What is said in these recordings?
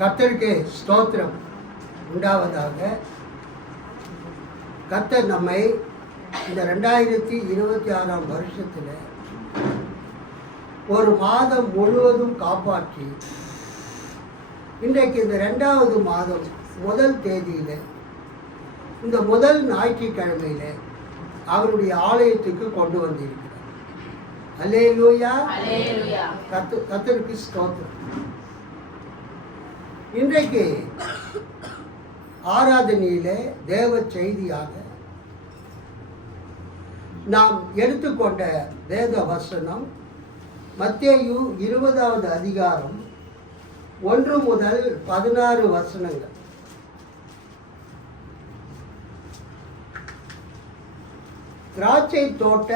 கர்த்தருக்கு ஸ்தோத்திரம் உண்டாவதாக. கர்த்தர் நம்மை இந்த 2026ஆம் வருஷத்தில் ஒரு மாதம் முழுவதும் காப்பாற்றி இன்றைக்கு இந்த 2வது மாதம் முதல் தேதியில் இந்த முதல் ஞாயிற்றுக்கிழமையில் அவருடைய ஆலயத்துக்கு கொண்டு வந்திருக்கிறார். அல்லேலூயா, கர்த்தருக்கு ஸ்தோத்திரம். இன்றைக்கு ஆராதனையிலே தேவ செய்தியாக நாம் எடுத்துக்கொண்ட வேத வசனம் மத்தேயு 20வது அதிகாரம் 1 முதல் 16 வசனங்கள். திராட்சை தோட்ட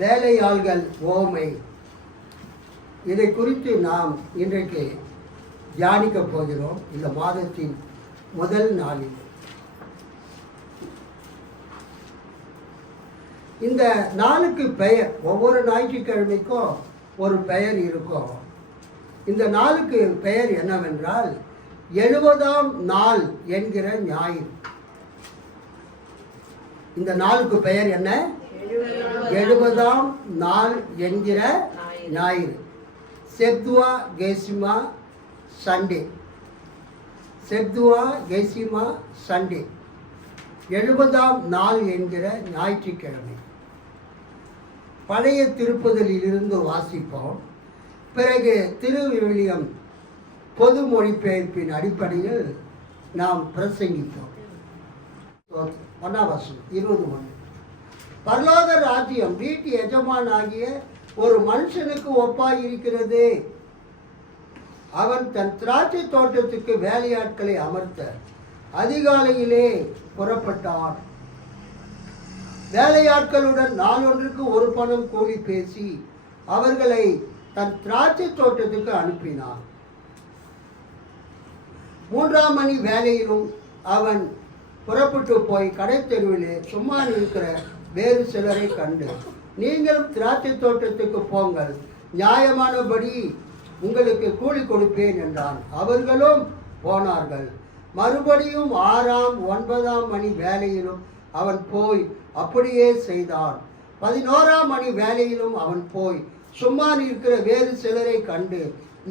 வேலையாள்கள் ஓமை, இதை குறித்து நாம் இன்றைக்கு தியானிக்க போகிறோம். இந்த மாதத்தின் முதல் நாளில் இந்த நாளுக்கு பெயர், ஒவ்வொரு ஞாயிற்றுக்கிழமைக்கும் ஒரு பெயர் இருக்கும். இந்த நாளுக்கு பெயர் என்னவென்றால் 70ஆம் நாள் என்கிற ஞாயிறு. இந்த நாளுக்கு பெயர் என்ன? 70ஆம் நாள் என்கிற ஞாயிறு. செப்துவா கேசிமா சண்டே, செப்துவா கேசிமா சண்டே, 70ஆம் நாள் என்கிற ஞாயிற்றுக்கிழமை. பழைய திருப்புதலில் இருந்து வாசிப்போம். பிறகு திருவிவிலியம் பொது மொழிபெயர்ப்பின் அடிப்படையில் நாம் பிரசங்கிப்போம். 1ஆம் வசனம் 21. பரலோக ராஜ்யம் வீட்டு எஜமான் ஆகிய ஒரு மனுஷனுக்கு ஒப்பாயிருக்கிறது. அவன் தன் திராட்சை தோட்டத்துக்கு வேலையாட்களை அமர்த்த அதிகாலையிலே புறப்பட்டான். வேலையாட்களுடன் நாளொன்றுக்கு ஒரு பணம் கூலி பேசி அவர்களை தன் திராட்சை தோட்டத்துக்கு அனுப்பினான். 3ஆம் மணி வேலையிலும் அவன் புறப்பட்டு போய் கடைத்தெருவிலே சும்மா இருக்கிற வேறு சிலரை கண்டு, நீங்களும் திராட்சை தோட்டத்துக்கு போங்கள், நியாயமானபடி உங்களுக்கு கூலி கொடுப்பேன் என்றான். அவர்களும் போனார்கள். மறுபடியும் 6ஆம் 9ஆம் மணி வேலையிலும் அவன் போய் அப்படியே செய்தான். 11ஆம் மணி வேலையிலும் அவன் போய் சும்மா நிற்கிற வேறு சிலரை கண்டு,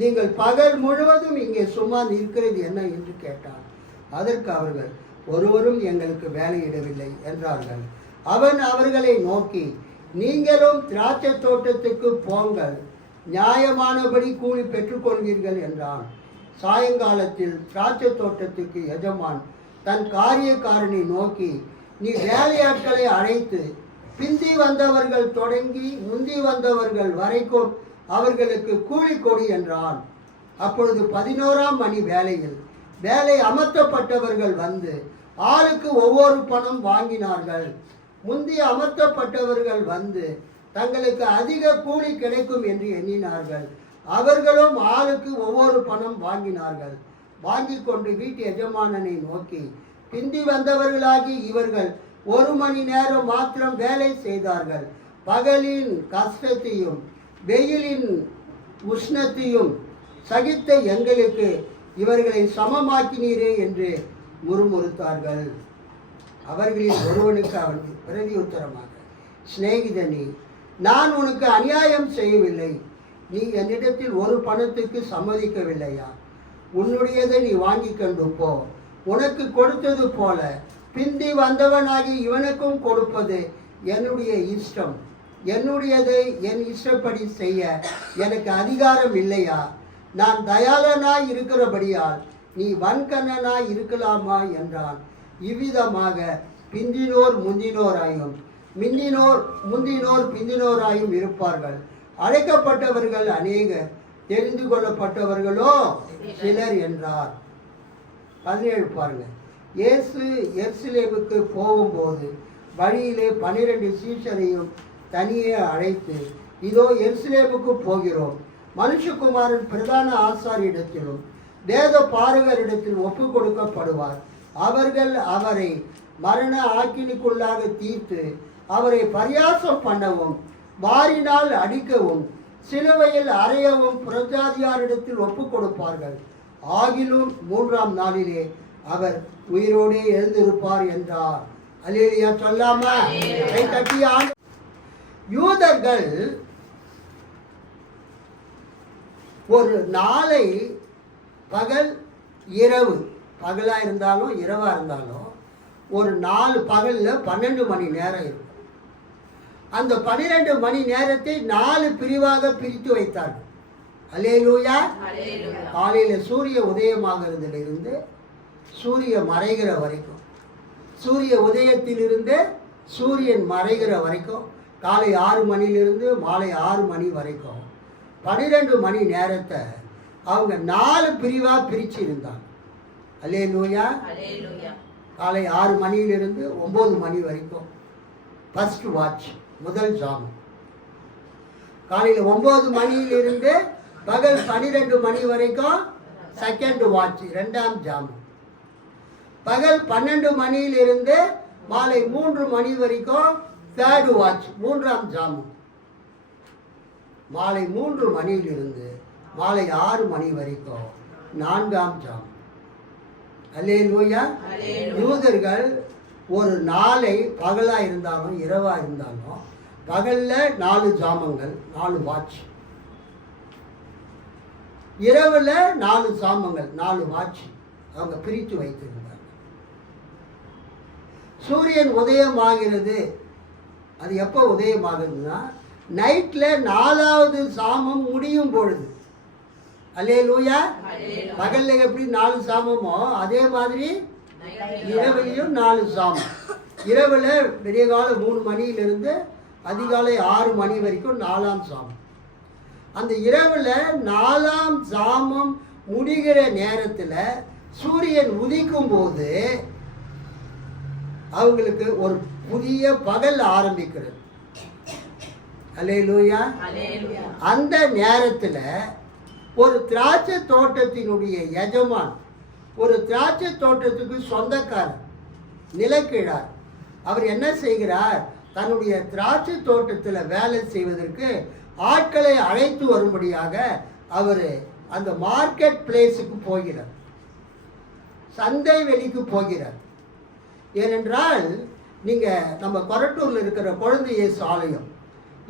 நீங்கள் பகல் முழுவதும் இங்கே சும்மா நிற்கிறது என்ன என்று கேட்டான். அதற்கு அவர்கள், ஒருவரும் எங்களுக்கு வேலையிடவில்லை என்றார்கள். அவன் அவர்களை நோக்கி, நீங்களும் திராட்சை தோட்டத்துக்கு போங்கள், நியாயமானபடி கூலி பெற்றுக்கொள்வீர்கள் என்றான். சாயங்காலத்தில் திராட்சை தோட்டத்துக்கு எஜமான் தன் காரியக்காரனை நோக்கி, நீ வேலையாட்களை அழைத்து பிந்தி வந்தவர்கள் தொடங்கி முந்தி வந்தவர்கள் வரைக்கும் அவர்களுக்கு கூலி கொடு என்றான். அப்பொழுது 11ஆம் மணி வேலையில் வேலை அமர்த்தப்பட்டவர்கள் வந்து ஆளுக்கு ஒவ்வொரு பணம் வாங்கினார்கள். முந்தி அமர்த்தப்பட்டவர்கள் வந்து தங்களுக்கு அதிக கூலி கிடைக்கும் என்று எண்ணினார்கள். அவர்களும் ஆளுக்கு ஒவ்வொரு பணம் வாங்கினார்கள். வாங்கி கொண்டு வீட்டு எஜமானனை நோக்கி, பிந்தி வந்தவர்களாகி இவர்கள் 1 மணி நேரம் மாத்திரம் வேலை செய்தார்கள். பகலின் கஷ்டத்தையும் வெயிலின் உஷ்ணத்தையும் சகித்த எங்களுக்கு இவர்களை சமமாக்கினீரே என்று முறுமுறுத்தார்கள். அவர்களில் ஒருவனுக்கு அவன் பிரதியுத்தரமாக, சிநேகிதனே, நான் உனக்கு அநியாயம் செய்யவில்லை. நீ என்னிடத்தில் ஒரு பணத்துக்கு சம்மதிக்கவில்லையா? உன்னுடையதை நீ வாங்கி கொண்டு போ. உனக்கு கொடுத்தது போல பிந்தி வந்தவனாகி இவனுக்கும் கொடுப்பது என்னுடைய இஷ்டம். என்னுடையதை என் இஷ்டப்படி செய்ய எனக்கு அதிகாரம் இல்லையா? நான் தயாளனாய் இருக்கிறபடியால் நீ வன்கண்ணனாய் இருக்கலாமா என்றான். இவ்விதமாக பிந்தினோர் முந்தினோராயும் முந்தினோர் பிந்தினோராயும் இருப்பார்கள். அழைக்கப்பட்டவர்கள் அநேகர், தெரிந்து கொள்ளப்பட்டவர்களோ சிலர் என்றார். 17 பாருங்க. இயேசு எருசலேமுக்கு போகும்போது வழியிலே 12 சீஷரையும் தனியே அழைத்து, இதோ எருசலேமுக்கு போகிறோம், மனுஷகுமாரன் பிரதான ஆசாரியரிடத்திலும் வேத பாரகரிடத்தில் ஒப்பு கொடுக்கப்படுவார். அவர்கள் அவரை மரண ஆக்கினிக்குள்ளாக தீர்த்து அவரை பரியாசம் பண்ணவும் வாரினால் அடிக்கவும் சிலுவையில் அறையவும் புறஜாதியாரிடத்தில் ஒப்பு கொடுப்பார்கள். ஆகிலும் 3ஆம் நாளிலே அவர் உயிரோடே எழுந்திருப்பார் என்றார். அல்லேலூயா சொல்லாமா? கை தட்டி யூதர்கள் ஒரு நாளை பகல் இரவு, பகலா இருந்தாலும் இரவா இருந்தாலும் ஒரு 4 பகல்ல 12 மணி நேரம் இருக்கும். அந்த 12 மணி நேரத்தை 4 பிரிவாக பிரித்து வைத்தார்கள். அல்லேலூயா. காலையில சூரிய உதயமாகிறதிலிருந்து சூரிய மறைகிற வரைக்கும், சூரிய உதயத்திலிருந்து சூரியன் மறைகிற வரைக்கும், காலை 6 மணிலிருந்து மாலை 6 மணி வரைக்கும் 12 மணி நேரத்தை அவங்க 4 பிரிவா பிரிச்சு இருந்தாங்க. அல்லேலூயா. காலை 6 மணியிலிருந்து 9 மணி வரைக்கும் ஃபர்ஸ்ட் வாட்ச், முதல் ஜாமம். காலையில் 9 மணியிலிருந்து பகல் 12 மணி வரைக்கும் செகண்ட் வாட்ச், 2ஆம் ஜாமம். பகல் 12 மணியிலிருந்து மாலை 3 மணி வரைக்கும் தேர்ட் வாட்ச், 3ஆம் ஜாமம். மாலை 3 மணியிலிருந்து மாலை 6 மணி வரைக்கும் 4ஆம் ஜாமம். அல்லேலூயா. யூதர்கள் ஒரு நாளை பகலா இருந்தாலும் இரவா இருந்தாலும் பகல்ல 4 ஜாமங்கள், 4 வாட்ச், இரவுல 4 ஜாமங்கள், 4 வாட்ச் அவங்க பிரித்து வைத்திருந்தாங்க. சூரியன் உதயமாகிறது. அது எப்போ உதயமாகுதுன்னா நைட்ல 4வது சாமம் முடியும் பொழுது. அல்லேலூயா. பகல்ல எப்படி 4 சாமமோ அதே மாதிரி இரவிலையும் 4 சாமம். இரவுல விடிய கால 3 மணியிலிருந்து அதிகாலை 6 மணி வரைக்கும் 4ஆம் சாமம். அந்த இரவுல 4ஆம் சாமம் முடிகிற நேரத்தில் சூரியன் உதிக்கும் போது அவங்களுக்கு ஒரு புதிய பகல் ஆரம்பிக்கிறது. அல்லேலூயா. அந்த நேரத்தில் ஒரு திராட்சை தோட்டத்தினுடைய எஜமான், ஒரு திராட்சை தோட்டத்துக்கு சொந்தக்காரர், நிலக்கிழார், அவர் என்ன செய்கிறார்? தன்னுடைய திராட்சை தோட்டத்தில் வேலை செய்வதற்கு ஆட்களை அழைத்து வரும்படியாக அவர் அந்த மார்க்கெட் பிளேஸுக்கு போகிறார், சந்தை வெளிக்கு போகிறார். ஏனென்றால் நீங்கள் நம்ம கொரட்டூரில் இருக்கிற குழந்தை இயேசு ஆலயம்,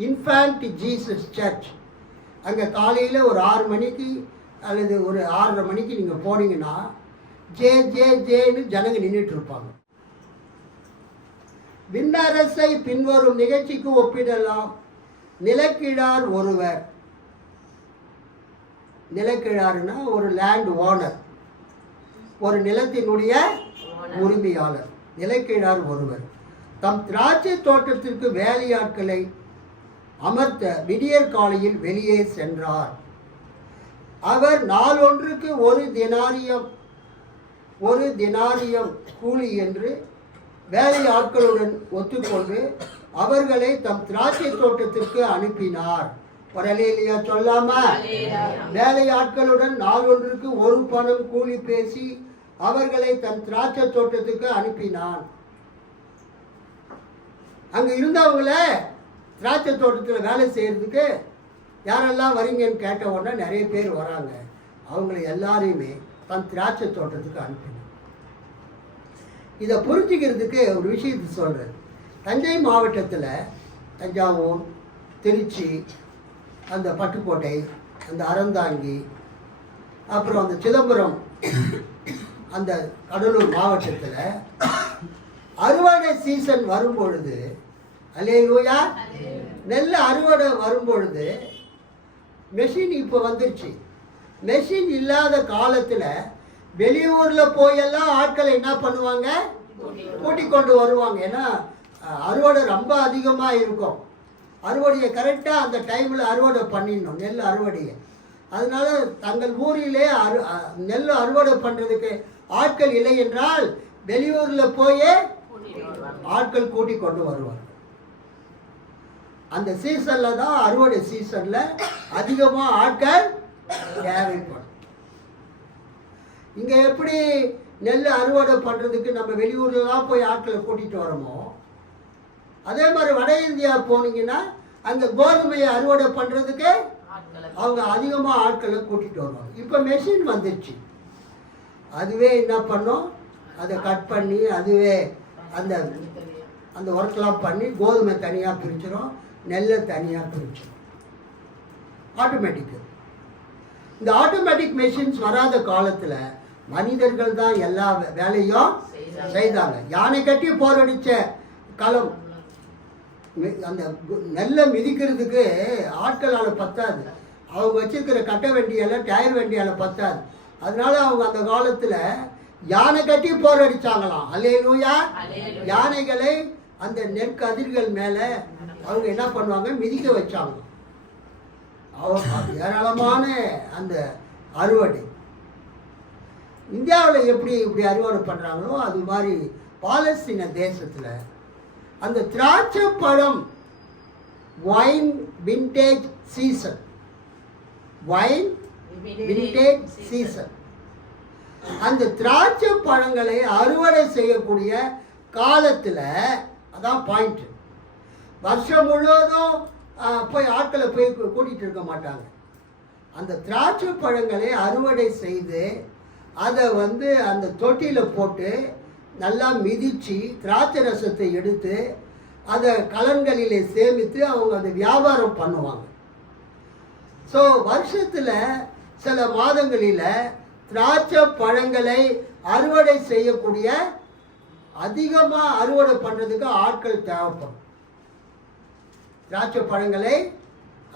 இன்ஃபேன்ட் ஜீசஸ் சர்ச், அங்கே காலையில் ஒரு 6 மணிக்கு அல்லது ஒரு 6:30 மணிக்கு நீங்கள் போனீங்கன்னா ஜேன்னு ஜனங்க நின்றுட்டு இருப்பாங்க. விண்ணரசை பின்வரும் நிகழ்ச்சிக்கு ஒப்பிடலாம். நிலக்கிழார் ஒருவர், நிலக்கிழாருன்னா ஒரு லேண்ட் ஓனர், ஒரு நிலத்தினுடைய உரிமையாளர். நிலக்கிழார் ஒருவர் தம் திராட்சை தோட்டத்திற்கு வேலையாட்களை அமர்த்த விடியற் காலையில் வெளியே சென்றார். அவர் நாளொன்றுக்கு 1 தினாரியம் கூலி என்று வேலை ஆட்களுடன் ஒத்துக்கொண்டு அவர்களை தம் திராட்சை தோட்டத்திற்கு அனுப்பினார். ஒரு அல்லேலூயா சொல்லாமா? வேலை ஆட்களுடன் நாளொன்றுக்கு 1 பணம் கூலி பேசி அவர்களை தம் திராட்சை தோட்டத்துக்கு அனுப்பினான். அங்க இருந்தவங்கள திராட்சை தோட்டத்தில் வேலை செய்யறதுக்கு யாரெல்லாம் வரீங்கன்னு கேட்ட உடனே நிறைய பேர் வராங்க. அவங்களை எல்லாரையுமே தன் திராட்சை தோட்டத்துக்கு அனுப்பினார். இதை புரிஞ்சுக்கிறதுக்கு ஒரு விஷயத்தை சொல்கிறேன். தஞ்சை மாவட்டத்தில் தஞ்சாவூர், திருச்சி, அந்த பட்டுக்கோட்டை, அந்த அறந்தாங்கி, அப்புறம் அந்த சிதம்பரம், அந்த கடலூர் மாவட்டத்தில் அறுவடை சீசன் வரும்பொழுது, அல்லேலூயா, நெல் அறுவடை வரும்பொழுது மெஷின் இப்போ வந்துருச்சு. மெஷின் இல்லாத காலத்தில் வெளியூரில் போயெல்லாம் ஆட்களை என்ன பண்ணுவாங்க? கூட்டி கொண்டு வருவாங்க. ஏன்னா அறுவடை ரொம்ப அதிகமாக இருக்கும். அறுவடையை கரெக்டாக அந்த டைமில் அறுவடை பண்ணிடணும், நெல் அறுவடையை. அதனால தங்கள் ஊரிலே நெல் அறுவடை பண்ணுறதுக்கு ஆட்கள் இல்லை என்றால் வெளியூரில் போய் ஆட்கள் கூட்டி கொண்டு வருவாங்க. அந்த சீசனில் தான், அறுவடை சீசனில் அதிகமாக ஆட்கள் தேவைப்படும். இங்கே எப்படி நெல் அறுவடை பண்ணுறதுக்கு நம்ம வெளியூர்லாம் போய் ஆட்களை கூட்டிகிட்டு வரோமோ, அதே மாதிரி வட இந்தியா போனீங்கன்னா அங்கே கோதுமையை அறுவடை பண்ணுறதுக்கு அவங்க அதிகமாக ஆட்களை கூட்டிகிட்டு வருவாங்க. இப்போ மெஷின் வந்துடுச்சு. அதுவே என்ன பண்ணும், அதை கட் பண்ணி அதுவே அந்த அந்த ஒர்க்லாம் பண்ணி கோதுமை தனியாக பிரிச்சிடும், நெல்லை தனியாக பிரிச்சிடும். ஆட்டோமேட்டிக்கு. இந்த ஆட்டோமேட்டிக் மெஷின்ஸ் வராத காலத்தில் மனிதர்கள் தான் எல்லா வேலையும் செய்தாங்க. யானை கட்டி போரடித்த களம், அந்த நெல்லை மிதிக்கிறதுக்கு ஆட்களால் பத்தாது. அவங்க வச்சிருக்கிற கட்ட வண்டியால் டயர் வண்டியால் பத்தாது. அதனால அவங்க அந்த காலத்தில் யானை கட்டி போரடிச்சாங்களாம். அல்லேலூயா. யானைகளை அந்த நெற்கதிர்கள் மேலே அவங்க என்ன பண்ணுவாங்க, மிதிக்க வச்சாங்க. ஏராளமான அந்த அறுவடை. இந்தியாவில் எப்படி இப்படி அறுவடை பண்ணுறாங்களோ அது மாதிரி பாலஸ்தீன தேசத்தில் அந்த திராட்சை பழம் wine vintage season, wine vintage season, அந்த திராட்சை பழங்களை அறுவடை செய்யக்கூடிய காலத்தில் அதான் பாயிண்ட். வருஷம் முழுவதும் போய் ஆட்களை போய் கூட்டிகிட்டு இருக்க மாட்டாங்க. அந்த திராட்சை பழங்களை அறுவடை செய்து அதை அந்த தொட்டியில் போட்டு நல்லா மிதித்து திராட்சை ரசத்தை எடுத்து அதை கலன்களிலே சேமித்து அவங்க அதை வியாபாரம் பண்ணுவாங்க. ஸோ வருஷத்தில் சில மாதங்களில் திராட்சை பழங்களை அறுவடை செய்யக்கூடிய அதிகமாக அறுவடை பண்ணுறதுக்கு ஆட்கள் தேவைப்படும். திராட்சை பழங்களை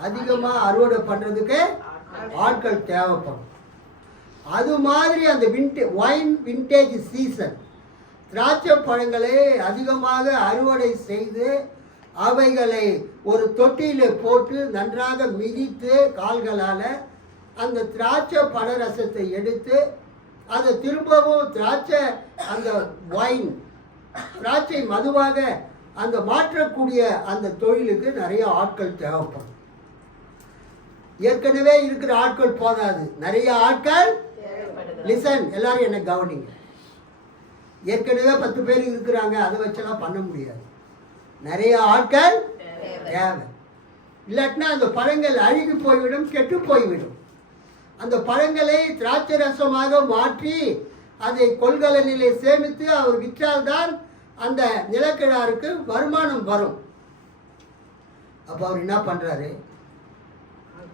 அதிகமாக அறுவடை பண்ணுறதுக்கு ஆட்கள் தேவைப்படும். அது மாதிரி அந்த வைன் விண்டேஜ் சீசன் திராட்சை பழங்களை அதிகமாக அறுவடை செய்து அவைகளை ஒரு தொட்டியில் போட்டு நன்றாக மிதித்து கால்களால் அந்த திராட்சை பழ ரசத்தை எடுத்து அதை திரும்பவும் திராட்சை அந்த வைன் திராட்சை மதுவாக அந்த மாற்றக்கூடிய அந்த தொழிலுக்கு நிறைய ஆட்கள் தேவைப்படும். ஏற்கனவே இருக்கிற ஆட்கள் போதாது, நிறைய ஆட்கள். லிசன், எல்லாரும் என்ன கவனிங்க. ஏற்கனவே 10 பேர் இருக்கிறாங்க, அதை வச்செல்லாம் பண்ண முடியாது. நிறைய ஆட்கள் தேவை. இல்லாட்டினா அந்த பழங்கள் அழுகி போய்விடும், கெட்டு போய்விடும். அந்த பழங்களை திராட்சை ரசமாக மாற்றி அதை கொள்கலனிலே சேமித்து அவர் விற்றால்தான் அந்த நிலக்கிழாருக்கு வருமானம் வரும். அப்போ அவர் என்ன பண்ணுறாரு,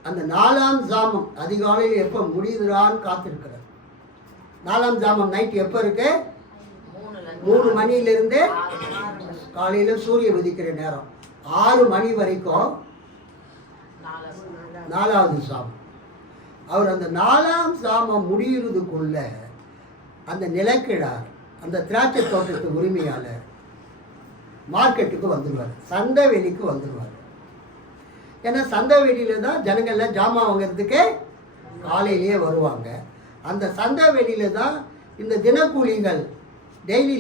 அந்த 4ஆம் ஜாமம் அதிகாலையில் எப்போ முடியுதுறான்னு காத்திருக்கிறார். 4ஆம் ஜாமம் நைட் எப்போ இருக்கு, 3 மணியிலிருந்து காலையில் சூரியன் உதிக்கிற நேரம் 6 மணி வரைக்கும் 4ஆவது சாமம். அவர் அந்த 4ஆம் சாமம் முடிகிறதுக்குள்ள அந்த நிலக்கிழார் அந்த திராட்சை தோட்டத்து உரிமையாளர் மார்க்கெட்டுக்கு வந்துடுவார், சந்தை வெளிக்கு வந்துடுவார். ஏன்னா சந்தை வெளியில் தான் ஜனங்கள்லாம் ஜாமான் வாங்கிறதுக்கு காலையிலேயே வருவாங்க. அந்த சந்தை வெளியில் தான் இந்த தினக்கூலிகள், டெய்லி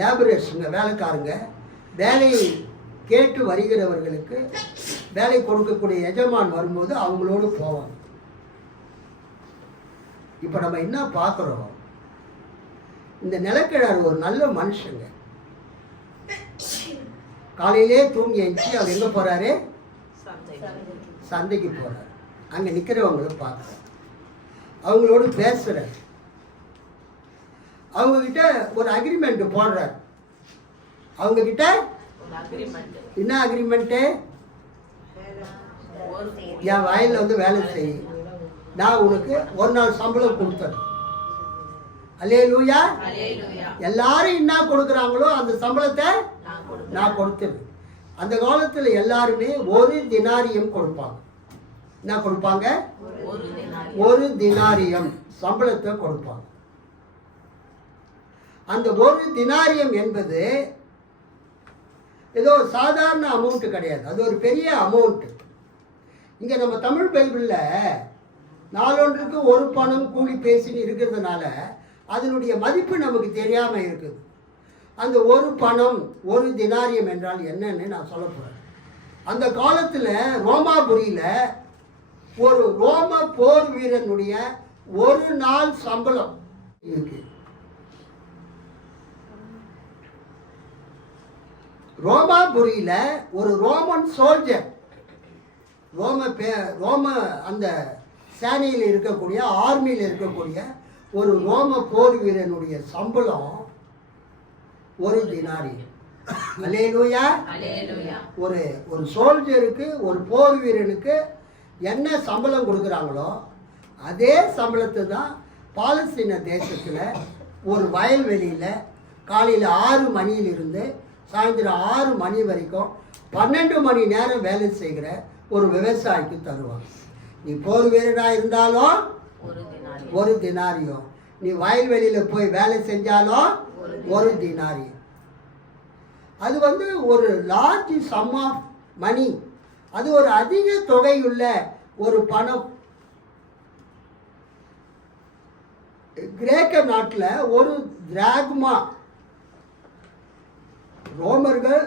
லேபரர்ஸுங்க, வேலைக்காரங்க, வேலையை கேட்டு வருகிறவர்களுக்கு வேலை கொடுக்கக்கூடிய எஜமான் வரும்போது அவங்களோடு போவாங்க. இப்போ நம்ம என்ன பார்க்குறோம், இந்த நிலக்கிழார் ஒரு நல்ல மனுஷங்க. காலையிலே தூங்கி எழுந்துச்சு அவர் எங்கே போகிறாரு, சந்தைக்கு போகிறார். அங்கே நிற்கிறவங்கள பார்க்குறாரு, அவங்களோடு பேசுகிறார், அவங்கக்கிட்ட ஒரு அக்ரிமெண்ட் போடுறார். அவங்கக்கிட்ட என்ன அக்ரிமெண்ட்டு, என் வயலில் வேலை செய், நான் உனக்கு ஒரு நாள் சம்பளம் கொடுத்தேன். அல்லேலூயா. எல்லாரும் என்ன கொடுக்குறாங்களோ அந்த சம்பளத்தை நான் கொடுத்தேன். அந்த காலத்தில் எல்லாருமே 1 தினாரியம் கொடுப்பாங்க. என்ன கொடுப்பாங்க, 1 தினாரியம் சம்பளத்தை கொடுப்பாங்க. அந்த 1 தினாரியம் என்பது ஏதோ சாதாரண அமௌண்ட் கிடையாது, அது ஒரு பெரிய அமௌண்ட். இங்கே நம்ம தமிழ் பைபிளில் நாளொன்றுக்கு 1 பணம் கூலி பேசின்னு இருக்கிறதுனால அதனுடைய மதிப்பு நமக்கு தெரியாமல் இருக்குது. அந்த 1 பணம் 1 தினாரியம் என்றால் என்னன்னு நான் சொல்ல போகிறேன். அந்த காலத்தில் ரோமாபுரியில் ஒரு ரோம போர் வீரனுடைய 1 நாள் சம்பளம் இருக்கு. ரோமாபுரியில் ஒரு ரோமன் சோல்ஜர், ரோம அந்த சேனையில் இருக்கக்கூடிய ஆர்மியில் இருக்கக்கூடிய ஒரு ரோம போர் வீரனுடைய சம்பளம் ஒரு தினாரி. அல்லேலூயா. ஒரு ஒரு சோல்ஜருக்கு, ஒரு போர் வீரனுக்கு என்ன சம்பளம் கொடுக்குறாங்களோ அதே சம்பளத்தை தான் பாலஸ்தீன தேசத்தில் ஒரு வயல்வெளியில் காலையில் 6 மணியிலிருந்து சாயந்தரம் 6 மணி வரைக்கும் 12 மணி நேரம் வேலை செய்கிற ஒரு விவசாயிக்கு தருவாங்க. நீ போர் வீரனாக இருந்தாலும் ஒரு தினாரியம், நீ வயல்வெளியில் போய் வேலை செஞ்சாலும் ஒரு தினாரியம். அது ஒரு லார்ஜ் சம் ஆஃப் மணி, அது ஒரு அதிக தொகையுள்ள ஒரு பணம். கிரேக்க நாட்டில் ஒரு திராக்மா, ரோமர்கள்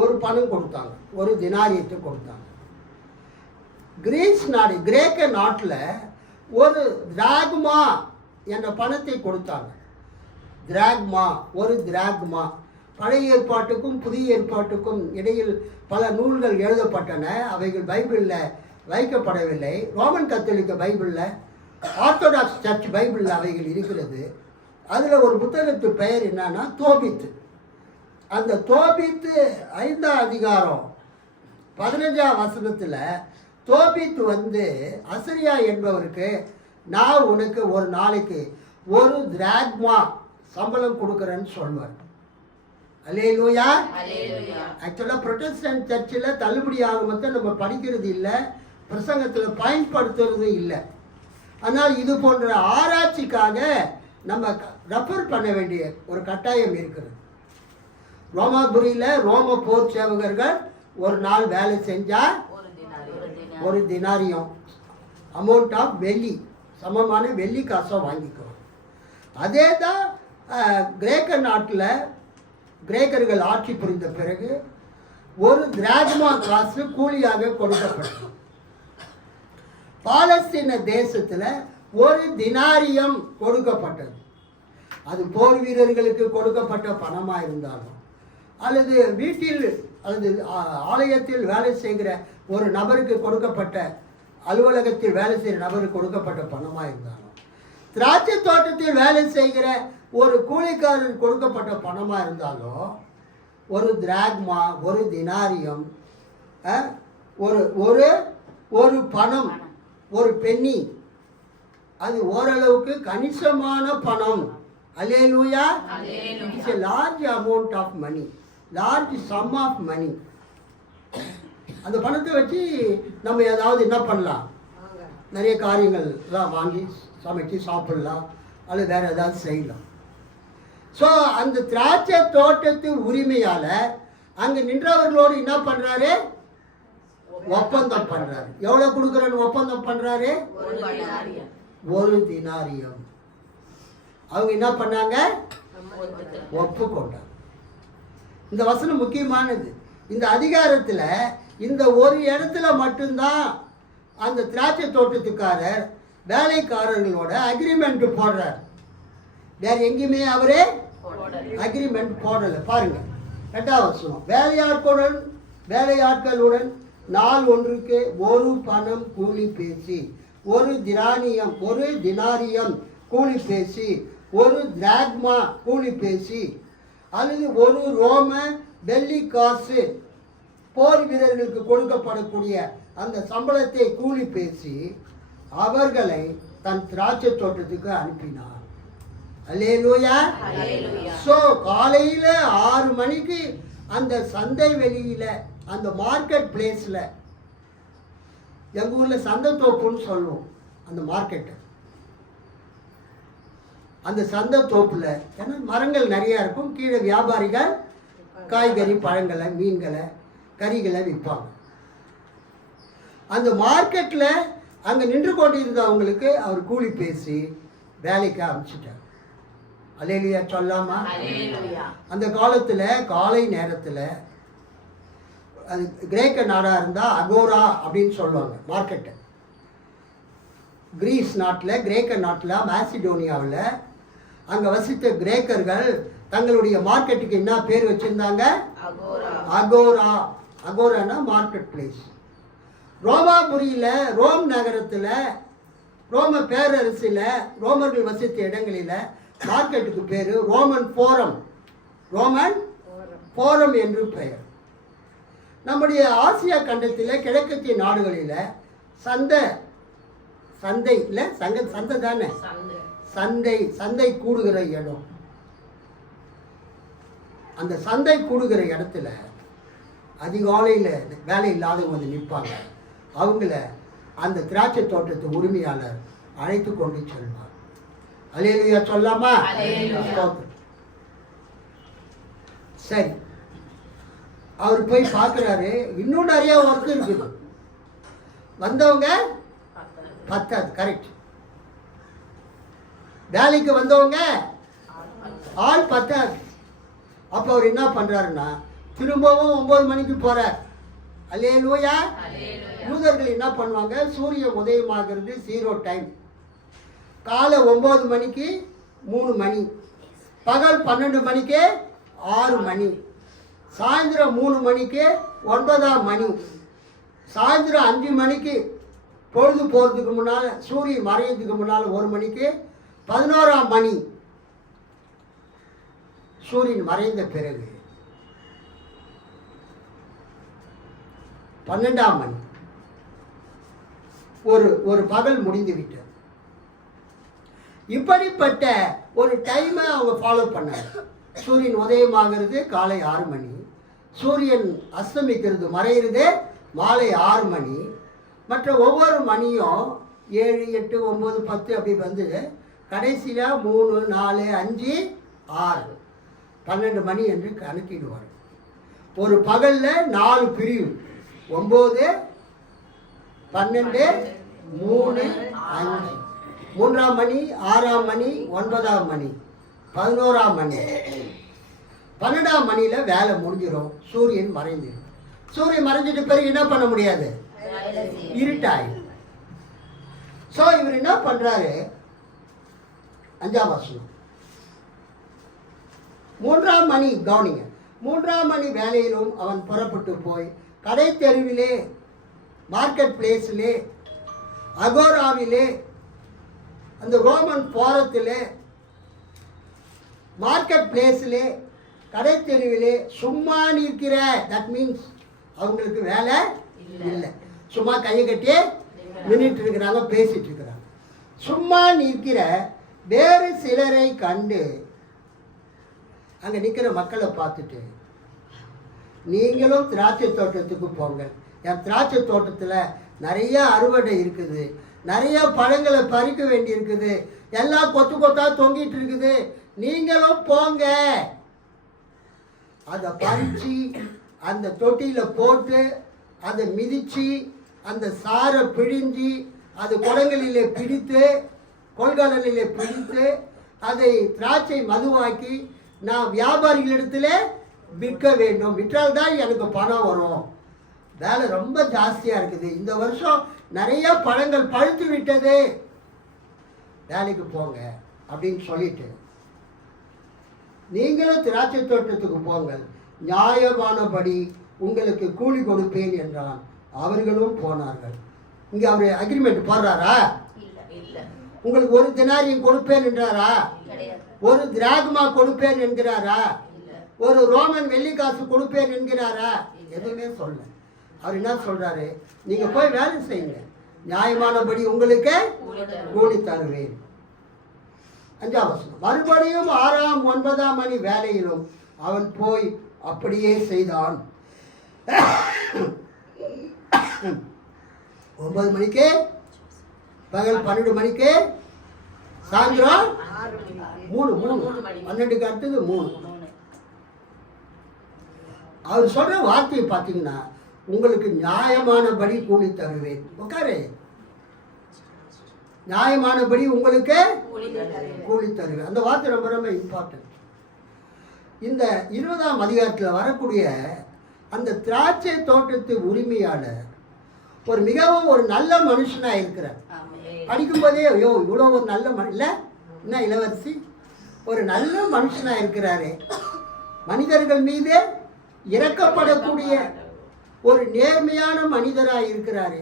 ஒரு பணம் கொடுத்தாங்க, ஒரு தினாரியத்தை கொடுத்தாங்க. கிரீஸ் நாடு, கிரேக்க நாட்டில் ஒரு திராக்மா என்ற பணத்தை கொடுத்தாங்க. திராக்மா, ஒரு திராக்மா. பழைய ஏற்பாட்டுக்கும் புதிய ஏற்பாட்டுக்கும் இடையில் பல நூல்கள் எழுதப்பட்டன. அவைகள் பைபிளில் வைக்கப்படவில்லை. ரோமன் கத்தோலிக்க பைபிளில், ஆர்த்தடாக்ஸ் சர்ச் பைபிளில் அவைகள் இருக்கிறது. அதில் ஒரு புத்தகத்து பெயர் என்னன்னா தோபித்து. அந்த தோபித்து 5ஆம் அதிகாரம் 15ஆம் வசனத்தில் தோபித்து அசரியா என்பவருக்கு, நான் உனக்கு ஒரு நாளைக்கு ஒரு திராக்மா சம்பளம் கொடுக்குறேன்னு சொல்வார். அல்லேலூயா. ஆக்சுவலாக புரொட்டஸ்டன்ட் சர்ச்சில் தள்ளுபடி ஆகுமத்தை நம்ம படிக்கிறது இல்லை, பிரசங்கத்தில் பயன்படுத்துறது இல்லை. ஆனால் இது போன்ற ஆராய்ச்சிக்காக நம்ம ரெஃபர் பண்ண வேண்டிய ஒரு கட்டாயம் இருக்கிறது. ரோமாபுரியில் ரோம போர் சேவகர்கள் ஒரு நாள் வேலை செஞ்சால் ஒரு தினாரியம் அமௌண்ட் ஆஃப் வெள்ளி, சமமான வெள்ளி காசை வாங்கிக்கிறோம். அதே தான் கிரேக்க நாட்டில் கிரேக்கர்கள் ஆட்சி புரிந்த பிறகு ஒரு திராக்மா காசு கூலியாக கொடுக்கப்பட்டது. பாலஸ்தீன தேசத்தில் ஒரு தினாரியம் கொடுக்கப்பட்டது. அது போர் வீரர்களுக்கு கொடுக்கப்பட்ட பணமாக இருந்தாலும், அல்லது வீட்டில் அல்லது ஆலயத்தில் வேலை செய்கிற ஒரு நபருக்கு கொடுக்கப்பட்ட, அலுவலகத்தில் வேலை செய்கிற நபருக்கு கொடுக்கப்பட்ட பணமாக இருந்தாலும், திராட்சை தோட்டத்தில் வேலை செய்கிற ஒரு கூலிக்காரருக்கு கொடுக்கப்பட்ட பணமாக இருந்தாலும், ஒரு திராக்மா, ஒரு தினாரியம், ஒரு ஒரு ஒரு பணம், ஒரு பென்னி, அது ஓரளவுக்கு கணிசமான பணம். அல்லேலூயா. It's a large amount of money, large sum of money. அந்த பணத்தை வச்சு நம்ம ஏதாவது என்ன பண்ணலாம், நிறைய காரியங்கள்லாம் வாங்கி சமைச்சு சாப்பிடலாம், அல்லது வேறு ஏதாவது செய்யலாம். ஸோ அந்த திராட்சை தோட்டத்து உரிமையாளர் அங்கே நின்றவர்களோடு என்ன பண்ணுறாரு, ஒப்பந்தம் பண்ணுறாரு. எவ்வளோ கொடுக்குறன்னு ஒப்பந்தம் பண்ணுறாரு, ஒரு தினாரியம். அவங்க என்ன பண்ணாங்க, ஒப்புக்கொண்டாங்க. இந்த வசனம் முக்கியமானது. இந்த அதிகாரத்தில் இந்த ஒரு இடத்துல மட்டும்தான் அந்த திராட்சை தோட்டத்துக்காரர் வேலைக்காரர்களோட அக்ரிமெண்ட் போடுறார். வேற எங்கேயுமே அவரே அக்ரிமெண்ட் போடலை. பாருங்க 8ஆம் வசனம், வேலையாட்களுடன் நாள் ஒன்றுக்கு ஒரு பணம் கூலி பேசி, ஒரு தினாரியம் கூலி பேசி, ஒரு திராக்மா கூலி பேசி, அல்லது ஒரு ரோம வெள்ளி காசு போர் வீரர்களுக்கு கொடுக்கப்படக்கூடிய அந்த சம்பளத்தை கூலி பேசி அவர்களை தன் திராட்சை தோட்டத்துக்கு அனுப்பினார். அல்லேலூயா. ஸோ காலையில் 6 மணிக்கு அந்த சந்தை வெளியில், அந்த மார்க்கெட் பிளேஸில், எங்கள் ஊரில் சந்தை தோப்புன்னு சொல்லுவோம் அந்த மார்க்கெட்டை, அந்த சந்தை தோப்பில், ஏன்னா மரங்கள் நிறையா இருக்கும், கீழே வியாபாரிகள் காய்கறி, பழங்களை, மீன்களை, கறிகளை விற்பாங்க. அந்த மார்க்கெட்டில் அங்கே நின்று கொண்டிருந்தவங்களுக்கு அவர் கூலி பேசி வேலைக்கு அனுப்பிச்சிட்டார். அல்லேலூயா சொல்லாமா? அந்த காலத்தில் காலை நேரத்தில், அது கிரேக்க நாடாக இருந்தால் அகோரா அப்படின்னு சொல்லுவாங்க மார்க்கெட்டை. கிரீஸ் நாட்டில், கிரேக்க நாட்டில், மாசிடோனியாவில் அங்கே வசித்த கிரேக்கர்கள் தங்களுடைய மார்க்கெட்டுக்கு என்ன பேர் வச்சுருந்தாங்க, அகோரா. அகோரானா மார்க்கெட் பிளேஸ். ரோமாபுரியில், ரோம் நகரத்தில், ரோம பேரரசில், ரோமர்கள் வசித்த இடங்களில் மார்க்கெட்டுக்கு பேர் ரோமன் போரம். ரோமன் போரம் என்று பெயர். நம்முடைய ஆசியா கண்டத்தில் கிழக்கத்திய நாடுகளில் சந்தை இல்லை, சந்தை தானே, சந்தை கூடுகிற இடம். அந்த சந்தை கூடுகிற இடத்துல அதிகாலையில் வேலை இல்லாதவங்க வந்து நிற்பாங்க. அவங்கள அந்த திராட்சை தோட்டத்து உரிமையாளர் அழைத்து கொண்டு செல்வார். அல்லேலூயா சொல்லாமா? சரி, அவர் போய் பார்க்குறாரு. இன்னும் நிறைய ஒர்க் இருக்குது. வந்தவங்க பத்தாது. கரெக்ட். வேலைக்கு வந்தவங்க ஆள் பத்தாது. அப்போ அவர் என்ன பண்ணுறாருன்னா திரும்பவும் 9 மணிக்கு போகிறார். அல்லேலூயா. யூதர்கள் என்ன பண்ணுவாங்க, சூரியன் உதயமாகிறது 0 டைம். காலை 9 மணிக்கு 3 மணி, பகல் 12 மணிக்கு 6 மணி, சாயந்தரம் 3 மணிக்கு 9ஆம் மணி, சாயந்தரம் 5 மணிக்கு பொழுது போகிறதுக்கு முன்னால், சூரியன் மறையிறதுக்கு முன்னால் 1 மணிக்கு, 11ஆம் மணி சூரியன் மறைந்த பிறகு 12ஆம் மணி ஒரு பகல் முடிந்து விட்டது. இப்படிப்பட்ட ஒரு டைமை அவங்க ஃபாலோ பண்ணாங்க. சூரியன் உதயமாகிறது காலை 6 மணி, சூரியன் அஸ்தமிக்கிறது மறையிறது மாலை 6 மணி. மற்ற ஒவ்வொரு மணியும் 7, 8, 9, 10 அப்படி வந்து கடைசியில் 3, 4, 5, 6, 12 மணி என்று கணக்கிடுவார். ஒரு பகலில் 4 பிரிவு, 9, 12, 3, 5. 3ஆம் மணி, 6ஆம் மணி, 9ஆம் மணி, 11ஆம் மணி. 12ஆம் மணியில் வேலை முடிஞ்சிடும். சூரியன் மறைஞ்சிடும். சூரியன் மறைஞ்சிட்ட பிறகு என்ன பண்ண முடியாது, இருட்டாயிடும். ஸோ இவர் என்ன பண்ணுறாரு, 5ஆம் வசனம், 3ஆம் மணி கவனிங்க. 3ஆம் மணி வேலையிலும் அவன் புறப்பட்டு போய் கடை தெருவிலே, மார்க்கெட் பிளேஸிலே, அகோராவிலே, அந்த ரோமன் போரத்திலே, மார்க்கெட் பிளேஸிலே, கடை தெருவிலே சும்மா நிற்கிற, தட் மீன்ஸ் அவங்களுக்கு வேலை இல்லை, சும்மா கையை கட்டி நின்றுட்டு இருக்கிறாங்க, பேசிட்டு இருக்கிறாங்க. சும்மா நிற்கிற வேறு சிலரை கண்டு அங்கே நிற்கிற மக்களை பார்த்துட்டு, நீங்களும் திராட்சை தோட்டத்துக்கு போங்க, என் திராட்சை தோட்டத்தில் நிறைய அறுவடை இருக்குது, நிறைய பழங்களை பறிக்க வேண்டி இருக்குது, எல்லாம் கொத்து கொத்தா தொங்கிட்டு இருக்குது, நீங்களும் போங்க. அதை பறித்து அந்த தொட்டியில் போட்டு அதை மிதித்து அந்த சாரை பிழிஞ்சி அது குடங்களிலே பிடித்து, கொள்கலனிலே பிடித்து அதை திராட்சை மதுவாக்கி நான் வியாபாரிகளிடத்துல விற்க வேண்டும், விற்றால்தான் எனக்கு பணம் வரும். வேலை ரொம்ப ஜாஸ்தியாக இருக்குது, இந்த வருஷம் நிறைய பழங்கள் பழுத்து விட்டது, வேலைக்கு போங்க அப்படின்னு சொல்லிட்டு, நீங்களும் திராட்சை தோட்டத்துக்கு போங்கள், நியாயமானபடி உங்களுக்கு கூலி கொடுப்பேன் என்றான். அவர்களும் போனார்கள். இங்கே அவர் அக்ரிமெண்ட் போடுறாரா? உங்களுக்கு 1 தெனாரியம் கொடுப்பேன் என்றாரா? 1 திராகமா கொடுப்பேன் என்கிறாரா? 1 ரோமன் வெள்ளிக்காசு கொடுப்பேன் என்கிறாரா? எதுவுமே சொல்ல. அவர் என்ன சொல்றாரு, நீங்க போய் வேலை செய்யுங்க, நியாயமானபடி உங்களுக்கு கூலி தருவேன். 5ஆம் வசனம், மறுபடியும் 6ஆம் 9ஆம் மணி வேலையிலும் அவன் போய் அப்படியே செய்தான். 9 மணிக்கு, பகல் 12 மணிக்கு, சாயந்தரம் 3, 12க்கு அடுத்தது 3. அவர் சொல்ற வார்த்தையை பார்த்தீங்கன்னா, உங்களுக்கு நியாயமானபடி கூலி தருவேன். உட்காரு, நியாயமானபடி உங்களுக்கு கூலி தருவேன். அந்த வார்த்தை ரொம்ப ரொம்ப இம்பார்ட்டன்ட். இந்த 20ஆம் அதிகாரத்தில் வரக்கூடிய அந்த திராட்சை தோட்டத்து உரிமையாளர் ஒரு மிகவும் ஒரு நல்ல மனுஷனாக இருக்கிறார். படிக்கும்போதே ஐயோ இவ்வளோ ஒரு நல்ல இல்லை என்ன இளவரசி, ஒரு நல்ல மனுஷனாக இருக்கிறாரு, மனிதர்கள் மீது இறக்கப்படக்கூடிய ஒரு நேர்மையான மனிதராக இருக்கிறாரு.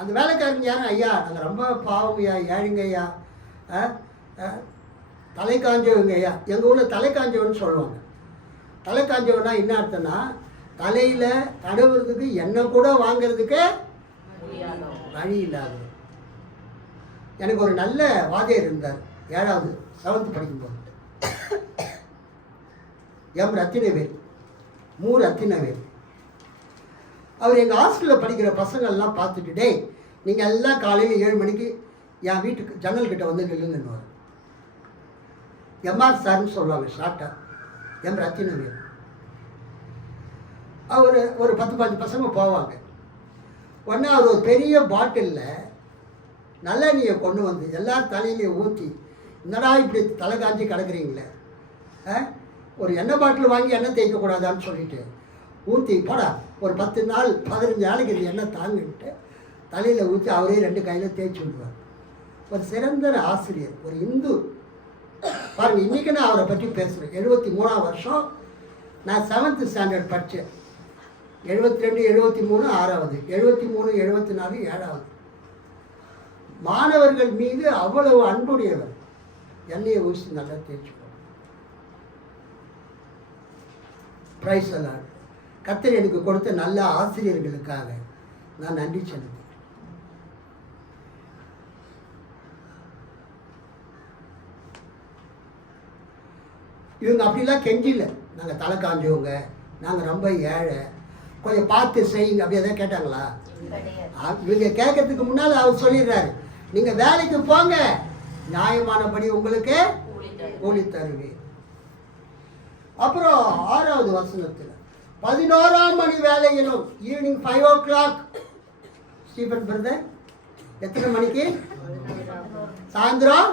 அந்த வேலைக்காரங்க யாரும், ஐயா நாங்கள் ரொம்ப பாவம் ஐயா, ஏழுங்க ஐயா, தலை காஞ்சவங்க ஐயா. எங்கள் ஊரில் தலை காஞ்சவன்னு சொல்லுவாங்க. தலை காஞ்சவனா என்ன அர்த்தம்னா, தலையில் தடவுறதுக்கு எண்ணெய் கூட வாங்கிறதுக்கு வழி இல்லாது. எனக்கு ஒரு நல்ல வாத்தியார் இருந்தார், 7th படிக்கும்போது. எம் ரத்தினவேல், ரத்தினவேல். அவர் எங்கள் ஹாஸ்டலில் படிக்கிற பசங்கள்லாம் பார்த்துட்டு, டேய் நீங்கள் எல்லாம் காலையில் 7 மணிக்கு என் வீட்டுக்கு ஜன்னல்கிட்ட வந்து நில்லுங்கன்னுவார். எம்ஆர் சார்ன்னு சொல்லுவாங்க ஷார்ட்டாக, எம் ரத்தினவேல். அவர் ஒரு 10-15 பசங்க போவாங்க. உடனே அவர் ஒரு பெரிய பாட்டிலில் நல்லெண்ணெயை கொண்டு வந்து எல்லார் தலையிலையும் ஊற்றி, என்னடா இப்படி தலை காஞ்சி கிடக்குறீங்களே, ஒரு எண்ணெய் பாட்டில் வாங்கி எண்ணெய் தேய்க்கக்கூடாதான்னு சொல்லிட்டு ஊற்றி போடா, ஒரு 10 நாள் 15 நாளைக்கு இது எண்ணெய் தாங்கிட்டு தலையில் ஊற்றி அவரே 2 கையில் தேய்ச்சி விடுவார். ஒரு சிறந்த ஆசிரியர், ஒரு இந்து. பாருங்கள், இன்றைக்கி நான் அவரை பற்றி பேசுகிறேன். 73ஆம் வருஷம் நான் 7th ஸ்டாண்டர்ட் படித்தேன். 72, 73 6வது, 73, 74 7வது. மாணவர்கள் மீது அவ்வளவு அன்புடையவர். எண்ணெயை ஊசி நல்லா தேய்ச்சிப்போம். பிரைஸ் எல்லாம் கர்த்தர் எனக்கு கொடுத்த நல்ல ஆசிரியர்களுக்காக நான் நன்றி செலுத்தேன். இவங்க அப்படிலாம் கெஞ்சில, நாங்கள் தலை காஞ்சவங்க, நாங்கள் ரொம்ப ஏழை, கொஞ்சம் பார்த்து செய்யுங்க அப்படி எதாவது கேட்டாங்களா? இவங்க கேட்கறதுக்கு முன்னால் அவர் சொல்லிடுறாரு, நீங்கள் வேலைக்கு போங்க, நியாயமானபடி உங்களுக்கு கூலி தருவேன். அப்புறம் 6வது வசனத்தில் 11ஆம் மணி வேலையிலும், ஈவினிங் 5 o'clock. ஸ்டீபன் பிரதர் எத்தனை மணிக்கு? சாயந்தரம்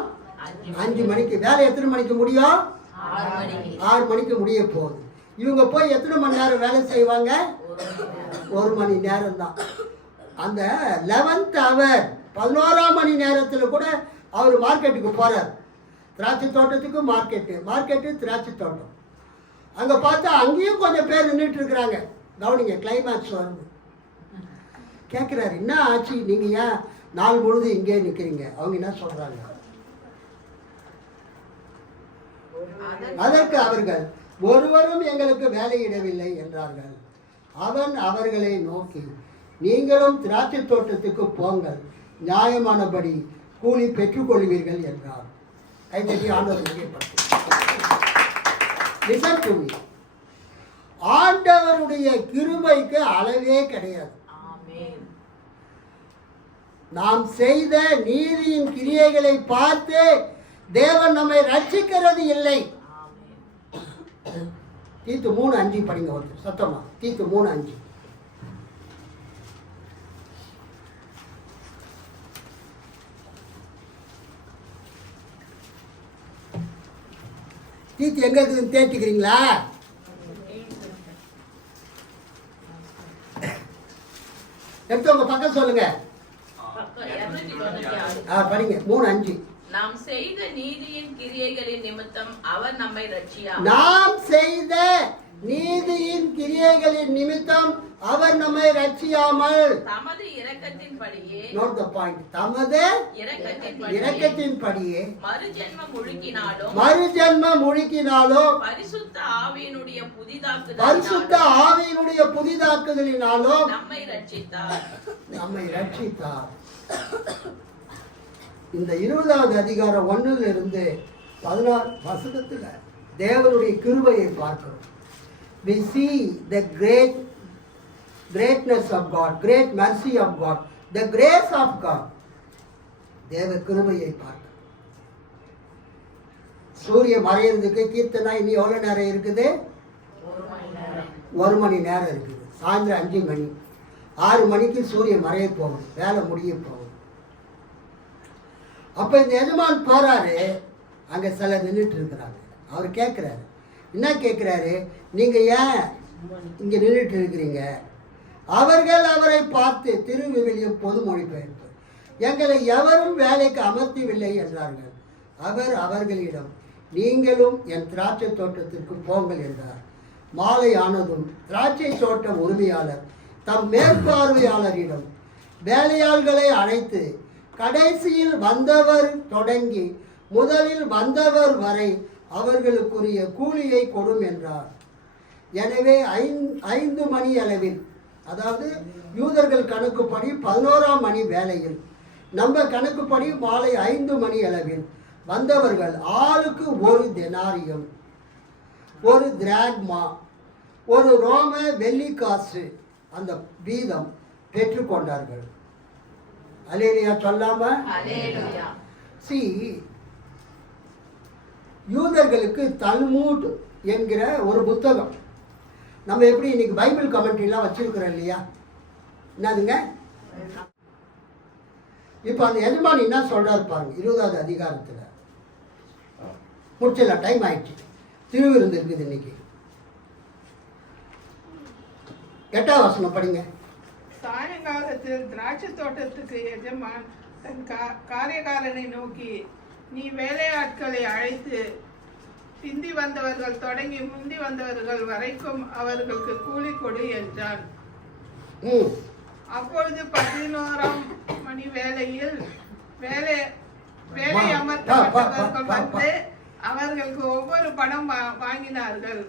5 மணிக்கு. வேலை எத்தனை மணிக்கு முடியும்? 6 மணிக்கு முடிய போகுது. இவங்க போய் எத்தனை மணி நேரம் வேலை செய்வாங்க? 1 மணி நேரம் தான். அந்த 11th hour 11ஆம் மணி நேரத்தில் கூட அவர் மார்க்கெட்டுக்கு போகிறார். திராட்சை தோட்டத்துக்கு மார்க்கெட்டு திராட்சை தோட்டம். அங்கே பார்த்தா அங்கேயும் கொஞ்சம் பேர் நின்றுட்டு இருக்கிறாங்க. கவனிங்க, கிளைமேக்ஸ் வருது. கேட்குறாரு, என்ன ஆச்சு, நீங்கள் ஏன் நாள் முழுது இங்கே நிற்கிறீங்க? அவங்க என்ன சொல்கிறாங்க? அதற்கு அவர்கள், ஒருவரும் எங்களுக்கு வேலையிடவில்லை என்றார்கள். அவன் அவர்களை நோக்கி, நீங்களும் திராட்சை தோட்டத்துக்கு போங்கள், நியாயமானபடி கூலி பெற்றுக்கொள்வீர்கள் என்றார். கைதட்டி ஆண்டவர் மையப்படுத்து. Listen to me. ஆண்டவருடைய கிருபைக்கு அளவே கிடையாது. நாம் செய்த நீதியின் கிரியைகளை பார்த்து தேவன் நம்மை ரட்சிக்கிறது இல்லை. தீத்து 3:5 படிங்க ஒரு சத்தமா. தீத்து 3:5. தீத்து எங்க இருக்குதுன்னு தேடிக்கிறீங்களா? எடுத்து உங்க பக்கம் சொல்லுங்க. படிங்க 3:5. நாம் செய்த நீதியின் கிரியைகளின் நிமித்தம் அவர் நம்மை ரட்சியாமல். நாம் செய்த நீதியின் கிரியைகளின் நிமித்தம் அவர் நம்மை ரட்சியாமல் தமது இரக்கத்தின்படியே, நோட் தி பாயிண்ட், தமது இரக்கத்தின்படியே மறுஜென்ம முழுக்கினாலோ பரிசுத்த ஆவியினுடைய புதிதாக்குதலினாலோ நம்மை ரட்சித்தார். இந்த 20வது அதிகாரம் 1ல் இருந்து 16 வசனத்தில் தேவனுடைய கிருபையை பார்க்கிறோம். We see the greatness of God, great mercy of God, the grace of God. தேவ கிருபையை பார்க்கிறோம். சூரிய மறையிறதுக்கு கீர்த்தனா இன்னும் எவ்வளவு நேரம் இருக்குது? 1 மணி நேரம் இருக்குது. சாயந்தரம் 5 மணி, 6 மணிக்கு சூரியன் மறைய போகும், வேலை முடிய போகும். அப்போ இந்த எஜமான் போறாரு, அங்கே சிலர் நின்றுட்டு இருக்கிறாங்க. அவர் கேட்குறாரு, என்ன கேட்குறாரு? நீங்கள் ஏன் இங்கே நின்றுட்டு இருக்கிறீங்க? அவர்கள் அவரை பார்த்து, திருவிவிலியம் பொது மொழிபெயர்ப்பு, எங்களை எவரும் வேலைக்கு அமர்த்தவில்லை என்றார்கள். அவர் அவர்களிடம், நீங்களும் என் திராட்சை தோட்டத்திற்கு போங்கள் என்றார். மாலை ஆனதும் திராட்சை தோட்ட உரிமையாளர் தம் மேற்பார்வையாளரிடம், வேலையாள்களை அழைத்து கடைசியில் வந்தவர் தொடங்கி முதலில் வந்தவர் வரை அவர்களுக்குரிய கூலியை கொடும் என்றார். எனவே 5 மணி அளவில், அதாவது யூதர்கள் கணக்குப்படி 11ஆம் மணி வேளையில், நம்ம கணக்குப்படி மாலை 5 மணி அளவில் வந்தவர்கள் ஆளுக்கு 1 தெனாரியம், 1 திராக்மா, 1 ரோம வெள்ளிக்காசு அந்த வீதம் பெற்றுக்கொண்டார்கள். அல்லேலூயா சொல்லாம. அல்லேலூயா. யூதர்களுக்கு தல்மூட் என்கிற ஒரு புத்தகம், நம்ம எப்படி இன்னைக்கு பைபிள் கமெண்ட்ரிலாம் வச்சிருக்கிறோம் இல்லையா, என்னதுங்க? இப்போ அந்த எஜமானி என்ன சொல்றாரு பாருங்க, 20வது அதிகாரத்தில் முடிச்சிடலாம், டைம் ஆயிடுச்சு. திருவிருந்து இருக்குது இன்னைக்கு. 8ஆம் வசனம் படிங்க. சாயங்காலத்தில் திராட்சை தோட்டத்துக்கு எஜமான் தன் காரியக்காரனை நோக்கி, நீ வேலையாட்களை அழைத்து பிந்தி வந்தவர்கள் தொடங்கி முந்தி வந்தவர்கள் வரைக்கும் அவர்களுக்கு கூலி கொடு என்றான். அப்பொழுது 11ஆம் மணி வேளையில் வேலை அமர்த்தப்பட்டவர்கள் வந்து அவர்களுக்கு ஒவ்வொரு பணம் வாங்கினார்கள்.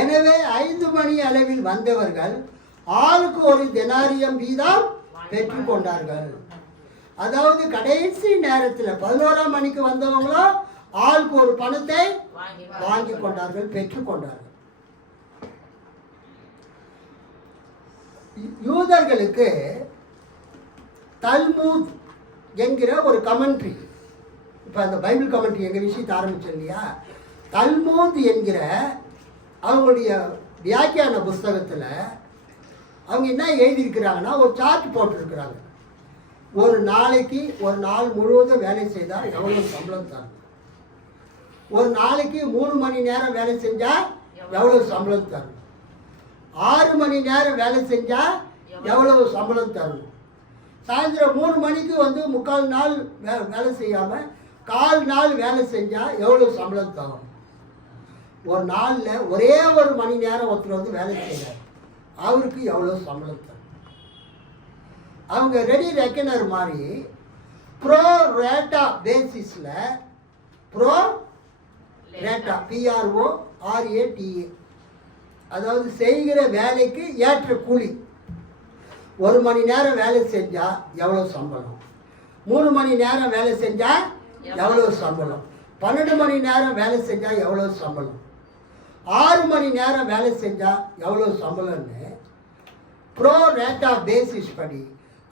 எனவே 5 மணி அளவில் வந்தவர்கள் ஆளுக்கு 1 தெனாரியம் வீதம் பெற்றுக்கொண்டார்கள். அதாவது கடைசி நேரத்தில் 11ஆம் மணிக்கு வந்தவங்களோ ஆளுக்கு ஒரு பணத்தை வாங்கி கொண்டார்கள், பெற்றுக்கொண்டார்கள். யூதர்களுக்கு தல்மூத் என்கிற ஒரு கமெண்ட்ரி, இப்போ அந்த பைபிள் கமெண்ட்ரி எங்கள் விஷயத்தை ஆரம்பிச்சோம் இல்லையா, தல்மூத் என்கிற அவங்களுடைய வியாக்கியான புஸ்தகத்தில் அவங்க என்ன எழுதியிருக்கிறாங்கன்னா, ஒரு சார்ட் போட்டிருக்கிறாங்க. ஒரு நாளைக்கு, ஒரு நாள் முழுவதும் வேலை செய்தால் எவ்வளோ சம்பளம் தரணும், ஒரு நாளைக்கு 3 மணி நேரம் வேலை செஞ்சால் எவ்வளோ சம்பளம் தரணும், 6 மணி நேரம் வேலை செஞ்சால் எவ்வளவு சம்பளம் தரணும், சாயந்தரம் 3 மணிக்கு வந்து 3/4 நாள் வேலை செய்யாமல் 1/4 நாள் வேலை செஞ்சால் எவ்வளோ சம்பளம் தரும், ஒரு நாளில் ஒரே 1 மணி நேரம் ஒருத்தர் வந்து வேலை செய்கிறார், அவருக்கு எவ்வளோ சம்பளம் தரும். அவங்க ரெடி ரெக்கனர் மாதிரி ப்ரோ ரேட்டா பேசிஸில், ப்ரோ ரேட்டா PRORATA, அதாவது செய்கிற வேலைக்கு ஏற்ற கூலி. 1 மணி நேரம் வேலை செஞ்சால் எவ்வளோ சம்பளம், 3 மணி நேரம் வேலை செஞ்சால் எவ்வளோ சம்பளம், 12 மணி நேரம் வேலை செஞ்சால் எவ்வளோ சம்பளம், 6 மணி நேரம் வேலை செஞ்சால் எவ்வளோ சம்பளம்னு ப்ரோ ரேட்டா பேசிஸ் படி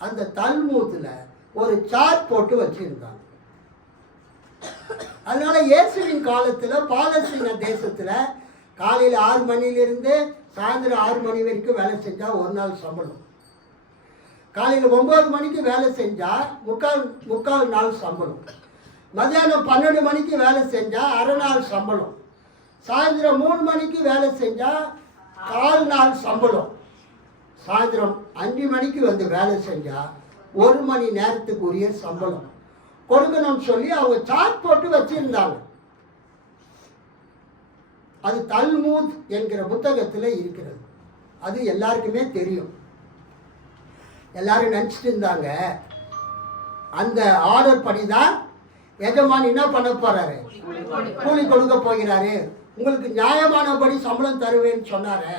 அந்த தல்மூத்தில் ஒரு சார்ட் போட்டு வச்சுருந்தாங்க. அதனால இயேசுவின் காலத்தில் பாலஸ்தீன தேசத்தில் காலையில் 6 மணிலிருந்து சாயந்தரம் 6 மணி வரைக்கும் வேலை செஞ்சால் 1 நாள் சம்பளம், காலையில் 9 மணிக்கு வேலை செஞ்சால் முக்கால் நாள் சம்பளம், மதியானம் 12 மணிக்கு வேலை செஞ்சால் அரை நாள் சம்பளம், சாயந்தரம் 3 மணிக்கு வேலை செஞ்சால் 1/4 நாள் சம்பளம், சாயந்தரம் 5 மணிக்கு வந்து வேலை செஞ்சால் 1 மணி நேரத்துக்கு உரிய சம்பளம் கொடுக்கணும்னு சொல்லி அவங்க சார்ட் போட்டு வச்சிருந்தாங்க. அது தல்மூத் என்கிற புத்தகத்தில் இருக்கிறது. அது எல்லாருக்குமே தெரியும். எல்லாரும் நினச்சிட்டு இருந்தாங்க அந்த ஆர்டர் படி தான் எஜமான் என்ன பண்ண போறாரு, கூலி கொடுக்க போகிறாரு, உங்களுக்கு நியாயமானபடி சம்பளம் தருவேன்னு சொன்னாரு,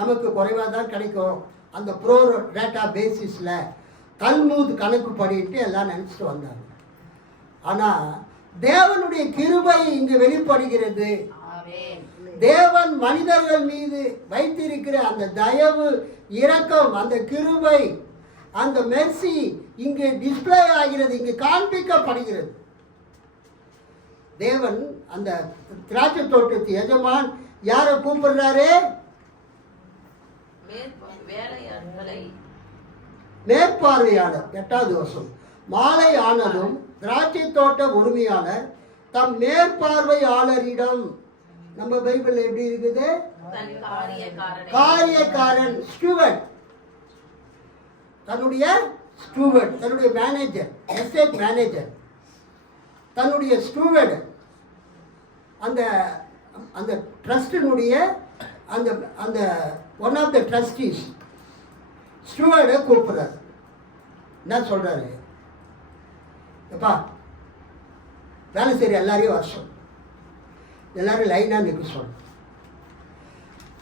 நமக்கு குறைவாக தான் கிடைக்கும், அந்த ப்ரோ ரேட்டா பேசிஸில் தல்மூத் கணக்கு படிட்டு எல்லாம் நினச்சிட்டு வந்தாங்க. ஆனால் தேவனுடைய கிருபை இங்கு வெளிப்படுகிறது. தேவன் மனிதர்கள் மீது வைத்திருக்கிற அந்த தயவு, இரக்கம், அந்த கிருபை, அந்த மெர்சி இங்கு டிஸ்பிளே ஆகிறது, இங்கு காண்பிக்கப்படுகிறது. தேவன் அந்த திராட்சை தோட்டத்து எஜமான் யாரை கூப்பிடுறாரு, மேற்பார்வையாளர். 8வது வருஷம் மாலை ஆனதும் திராட்சை தோட்ட உரிமையாளர் தம் மேற்பார்வையாளரிடம், நம்ம பைபிள் எப்படி இருக்குது, காரியக்காரன், ஸ்டூவர்ட், தன்னுடைய ஸ்டூவர்ட், தன்னுடைய மேனேஜர், எஸ்டேட் மேனேஜர், தன்னுடைய ஸ்டூவர்ட், அந்த அந்த ட்ரஸ்டினுடைய அந்த அந்த ஒன் ஆஃப் த ட்ரஸ்டீஸ் ஸ்டூவர்டை கூப்பிடுறாரு. என்ன சொல்கிறாரு? எப்பா வேலை செய்கிற எல்லாரையும் வருஷம் எல்லாரும் லைனாக நிற்க சொல்லு.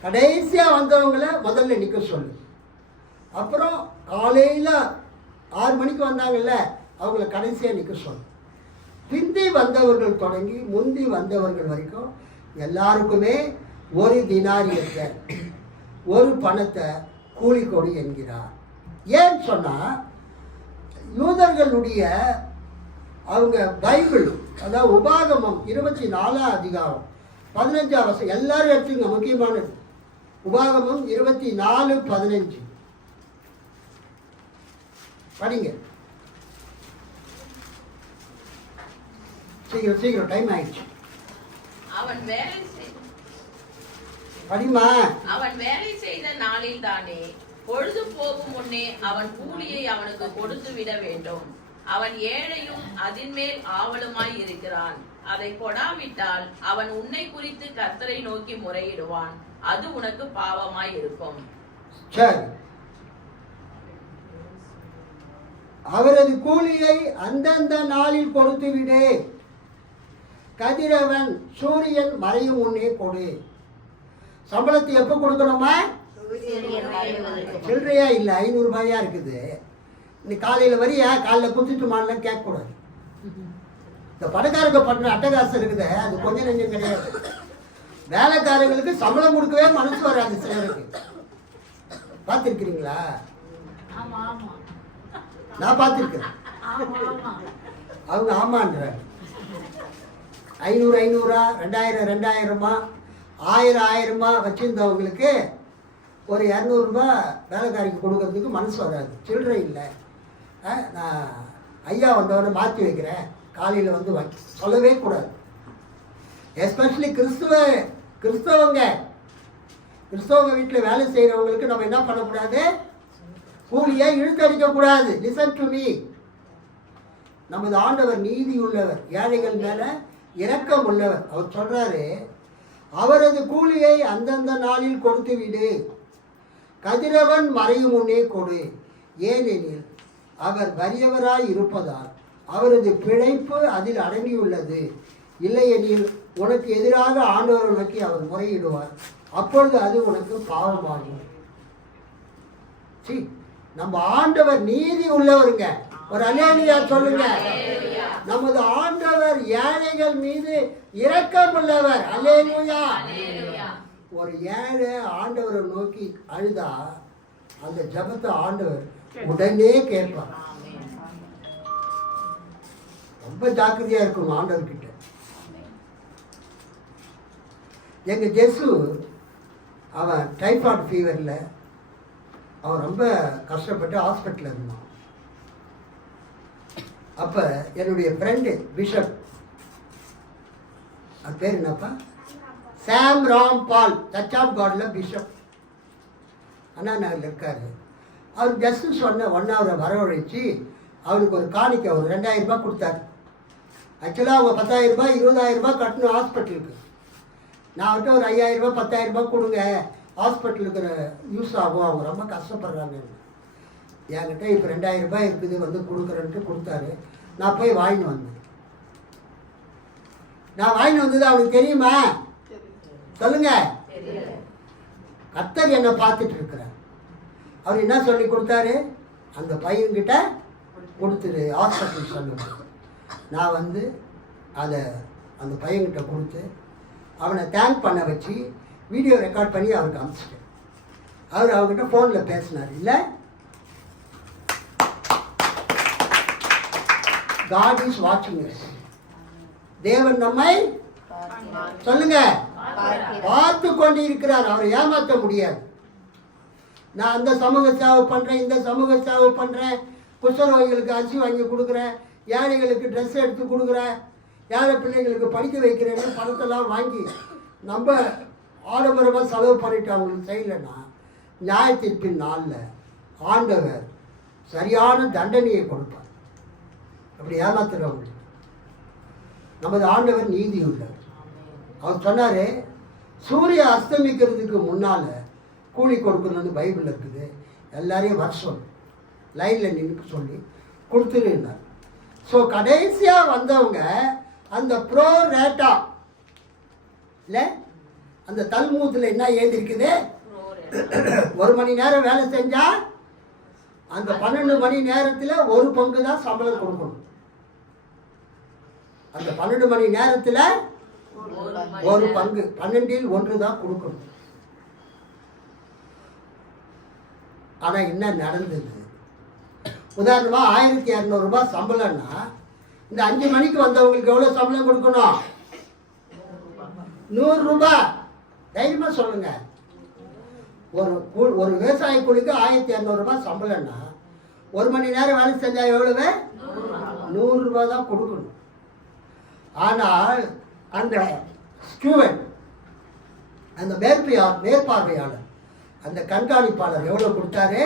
கடைசியாக வந்தவங்கள முதல்ல நிற்க சொல்லு. அப்புறம் காலையில் 6 மணிக்கு வந்தாங்கல்ல அவங்கள கடைசியாக நிற்க சொல்லு. பிந்தி வந்தவர்கள் தொடங்கி முந்தி வந்தவர்கள் வரைக்கும் எல்லாருக்குமே ஒரு தினாரியத்தை ஒரு பணத்தை கூலி கொடு என்கிறார். ஏன்னு சொன்னால் யூதர்களுடைய அவங்க பைபிள் அதாவது உபாகமம் 24 அதிகாரம் 15 வசனம் எல்லாரும் எடுத்துங்க, முக்கியமானது. உபாகமம் 24:15 படிங்க. சீக்கிரம் டைம் ஆயிடுச்சு. படிமா. அவன் வேலை செய்த நாளில் தானே பொழுது போகும் முன்னே அவன் கூலியை அவனுக்கு கொடுத்து விட வேண்டும். அவன் ஏழையும் அதின் மேல் ஆவலுமாய் இருக்கிறான். அதை கொடாவிட்டால் அவன் உன்னை குறித்து கர்த்தரை நோக்கி முறையிடுவான். அது உனக்கு பாவமாய் இருக்கும். சரி, அவரது கூலியை அந்தந்த நாளில் கொடுத்து விடு. கதிரவன் சூரியன் மறையும் முன்னே கொடு. சம்பளத்தை எப்போ கொடுக்கணுமா? சில்லறையா இல்லை, 500 ரூபாயா இருக்குது. நீ காலையில் வரியா, காலையில் குத்திட்டு மாடலாம் கேட்கக்கூடாது. இந்த பணக்காரங்க பண்ணுற அட்டகாசம் இருக்குது, அது கொஞ்சம் நெஞ்சம் கிடையாது. வேலைக்காரங்களுக்கு சம்பளம் கொடுக்கவே மனசு வராது சிலருக்கு. பார்த்துருக்கிறீங்களா? நான் பார்த்துருக்கிறேன். அவங்க ஆமான்றாங்க. 500 500 2000 2000 1000 வச்சுருந்தவங்களுக்கு ஒரு 200 ரூபா வேலைக்காரிக்கு கொடுக்கறதுக்கு மனசு வராது. சில்லறை இல்லை. நான் ஐயா வந்தவனை மாற்றி வைக்கிறேன், காலையில் வந்து சொல்லவே கூடாது. எஸ்பெஷலி கிறிஸ்தவங்க வீட்டில் வேலை செய்கிறவங்களுக்கு நம்ம என்ன பண்ணக்கூடாது? கூலியை இழுத்தடிக்கக்கூடாது. Listen to me. நமது ஆண்டவர் நீதி உள்ளவர், ஏழைகள் மேலே இரக்கம் உள்ளவர். அவர் சொல்கிறாரு, அவரது கூலியை அந்தந்த நாளில் கொடுத்து விடு. கதிரவன் மறையும் முன்னே கொடு. ஏனெனில் அவர் வறியவராய் இருப்பதால் அவரது பிழைப்பு அதில் அடங்கியுள்ளது. இல்லையெனில் உனக்கு எதிராக ஆண்டவர் நோக்கி அவர் முறையிடுவார். அப்பொழுது அது உனக்கு பாவமாகும். நம்ம ஆண்டவர் நீதி உள்ளவருங்க. ஒரு அல்லேலூயா சொல்லுங்க. நமது ஆண்டவர் ஏழைகள் மீது இரக்கம் உள்ளவர். அல்லேலூயா. ஒரு ஏழை ஆண்டவரை நோக்கி அழுதா அந்த ஜபத்தை ஆண்டவர் உடனே கேட்பார். ரொம்ப ஜாக்கிரதையா இருக்கும் ஆண்டவர்கிட்ட. எங்க ஜெசு அவன் டைஃபாய்டு ஃபீவரில் அவன் ரொம்ப கஷ்டப்பட்டு ஹாஸ்பிட்டலில் இருந்தான். அப்போ என்னுடைய ஃப்ரெண்டு பிஷப், அது பேர் என்னப்பா, சாம் ராம் பால், சர்ச் ஆஃப் காடில் பிஷப், அண்ணா நகரில் இருக்கார். அவர் ஜஸ்ட்டு சொன்ன 1 ஹவரை வரவழைச்சி அவனுக்கு ஒரு காணிக்கை ஒரு 2000 ரூபாய் கொடுத்தாரு. ஆக்சுவலாக அவங்க 10,000 ரூபாய் 20,000 ரூபாய் கட்டணும் ஹாஸ்பிட்டலுக்கு. நான் அவர்கிட்ட ஒரு 5,000 ரூபாய் 10,000 ரூபாய் கொடுங்க, ஹாஸ்பிட்டலுக்கு யூஸ் ஆகும், அவங்க ரொம்ப கஷ்டப்படுறாங்க. என்கிட்ட இப்போ 2000 ரூபாய் இருக்குது, வந்து கொடுக்குறேன்ட்டு கொடுத்தாரு. நான் போய் வாங்கிட்டு வந்தேன். நான் வாங்கிட்டு வந்தது அவனுக்கு தெரியுமா? சொல்லுங்க. கர்த்தர் என்னை பார்த்துட்டு இருக்கிறார். அவர் என்ன சொல்லி கொடுத்தாரு? அந்த பையன்கிட்ட கொடுத்துரு ஹாஸ்பிட்டல் சொன்ன. நான் வந்து அதை அந்த பையன்கிட்ட கொடுத்து அவனை தேங்க் பண்ண வச்சு வீடியோ ரெக்கார்ட் பண்ணி அவருக்கு அனுப்பிச்சிட்டேன். அவர் அவர்கிட்ட ஃபோனில் பேசினார். இல்லை, God is watching us. தேவன் நம்மை சொல்லுங்க பார்த்து கொண்டு இருக்கிறார். அவரை ஏமாற்ற முடியாது. நான் அந்த சமூக சேவை பண்ணுறேன், இந்த சமூக சேவை பண்ணுறேன், குஷ்டரோகிகளுக்கு அரிசி வாங்கி கொடுக்குறேன், ஏழைகளுக்கு ட்ரெஸ் எடுத்து கொடுக்குறேன், ஏழை பிள்ளைங்களுக்கு படிக்க வைக்கிறேன்னு பணத்தெல்லாம் வாங்கி நம்ம ஆடம்பரமாக செலவு பண்ணிட்டு அவங்களுக்கு செய்யலைன்னா நியாய தீர்ப்பின் நாளில் ஆண்டவர் சரியான தண்டனையை கொடுப்பார். அப்படி ஏமாத்துறவங்க. நமது ஆண்டவர் நீதி உள்ளவர். அவர் சொன்னார், சூரிய அஸ்தமிக்கிறதுக்கு முன்னால் கூலி கொடுக்கணும்னு பைபிள் இருக்குது. எல்லாரையும் வருஷம் லைனில் நின்று சொல்லி கொடுத்துருந்தார். ஸோ கடைசியாக வந்தவங்க அந்த ப்ரோ ரேட்டா இல்லை, அந்த தல்மூத்தில் என்ன எழுதிருக்குது, 1 மணி நேரம் வேலை செஞ்சால் அந்த 12 மணி நேரத்தில் 1 பங்கு தான் சம்பளம் கொடுக்கணும். அந்த 12 மணி நேரத்தில் 1 பங்கு, 12இல் 1 தான் கொடுக்கணும். ஆனால் என்ன நடந்தது? உதாரணமாக 1200 ரூபாய் சம்பளம்னா இந்த 5 மணிக்கு வந்தவங்களுக்கு எவ்வளோ சம்பளம் கொடுக்கணும்? 100 ரூபாய். தைரியமாக சொல்லுங்க. ஒரு விவசாய கூலிக்கு 1200 ரூபாய் சம்பளம்னா 1 மணி நேரம் வேலை செஞ்சா எவ்வளவு? 100 ரூபாய் தான் கொடுக்கணும். ஆனால் அந்த ஸ்டூடெண்ட், அந்த மேற்பார்வையாளர், அந்த கண்காணிப்பாளர் எவ்வளவு கொடுத்தாரு?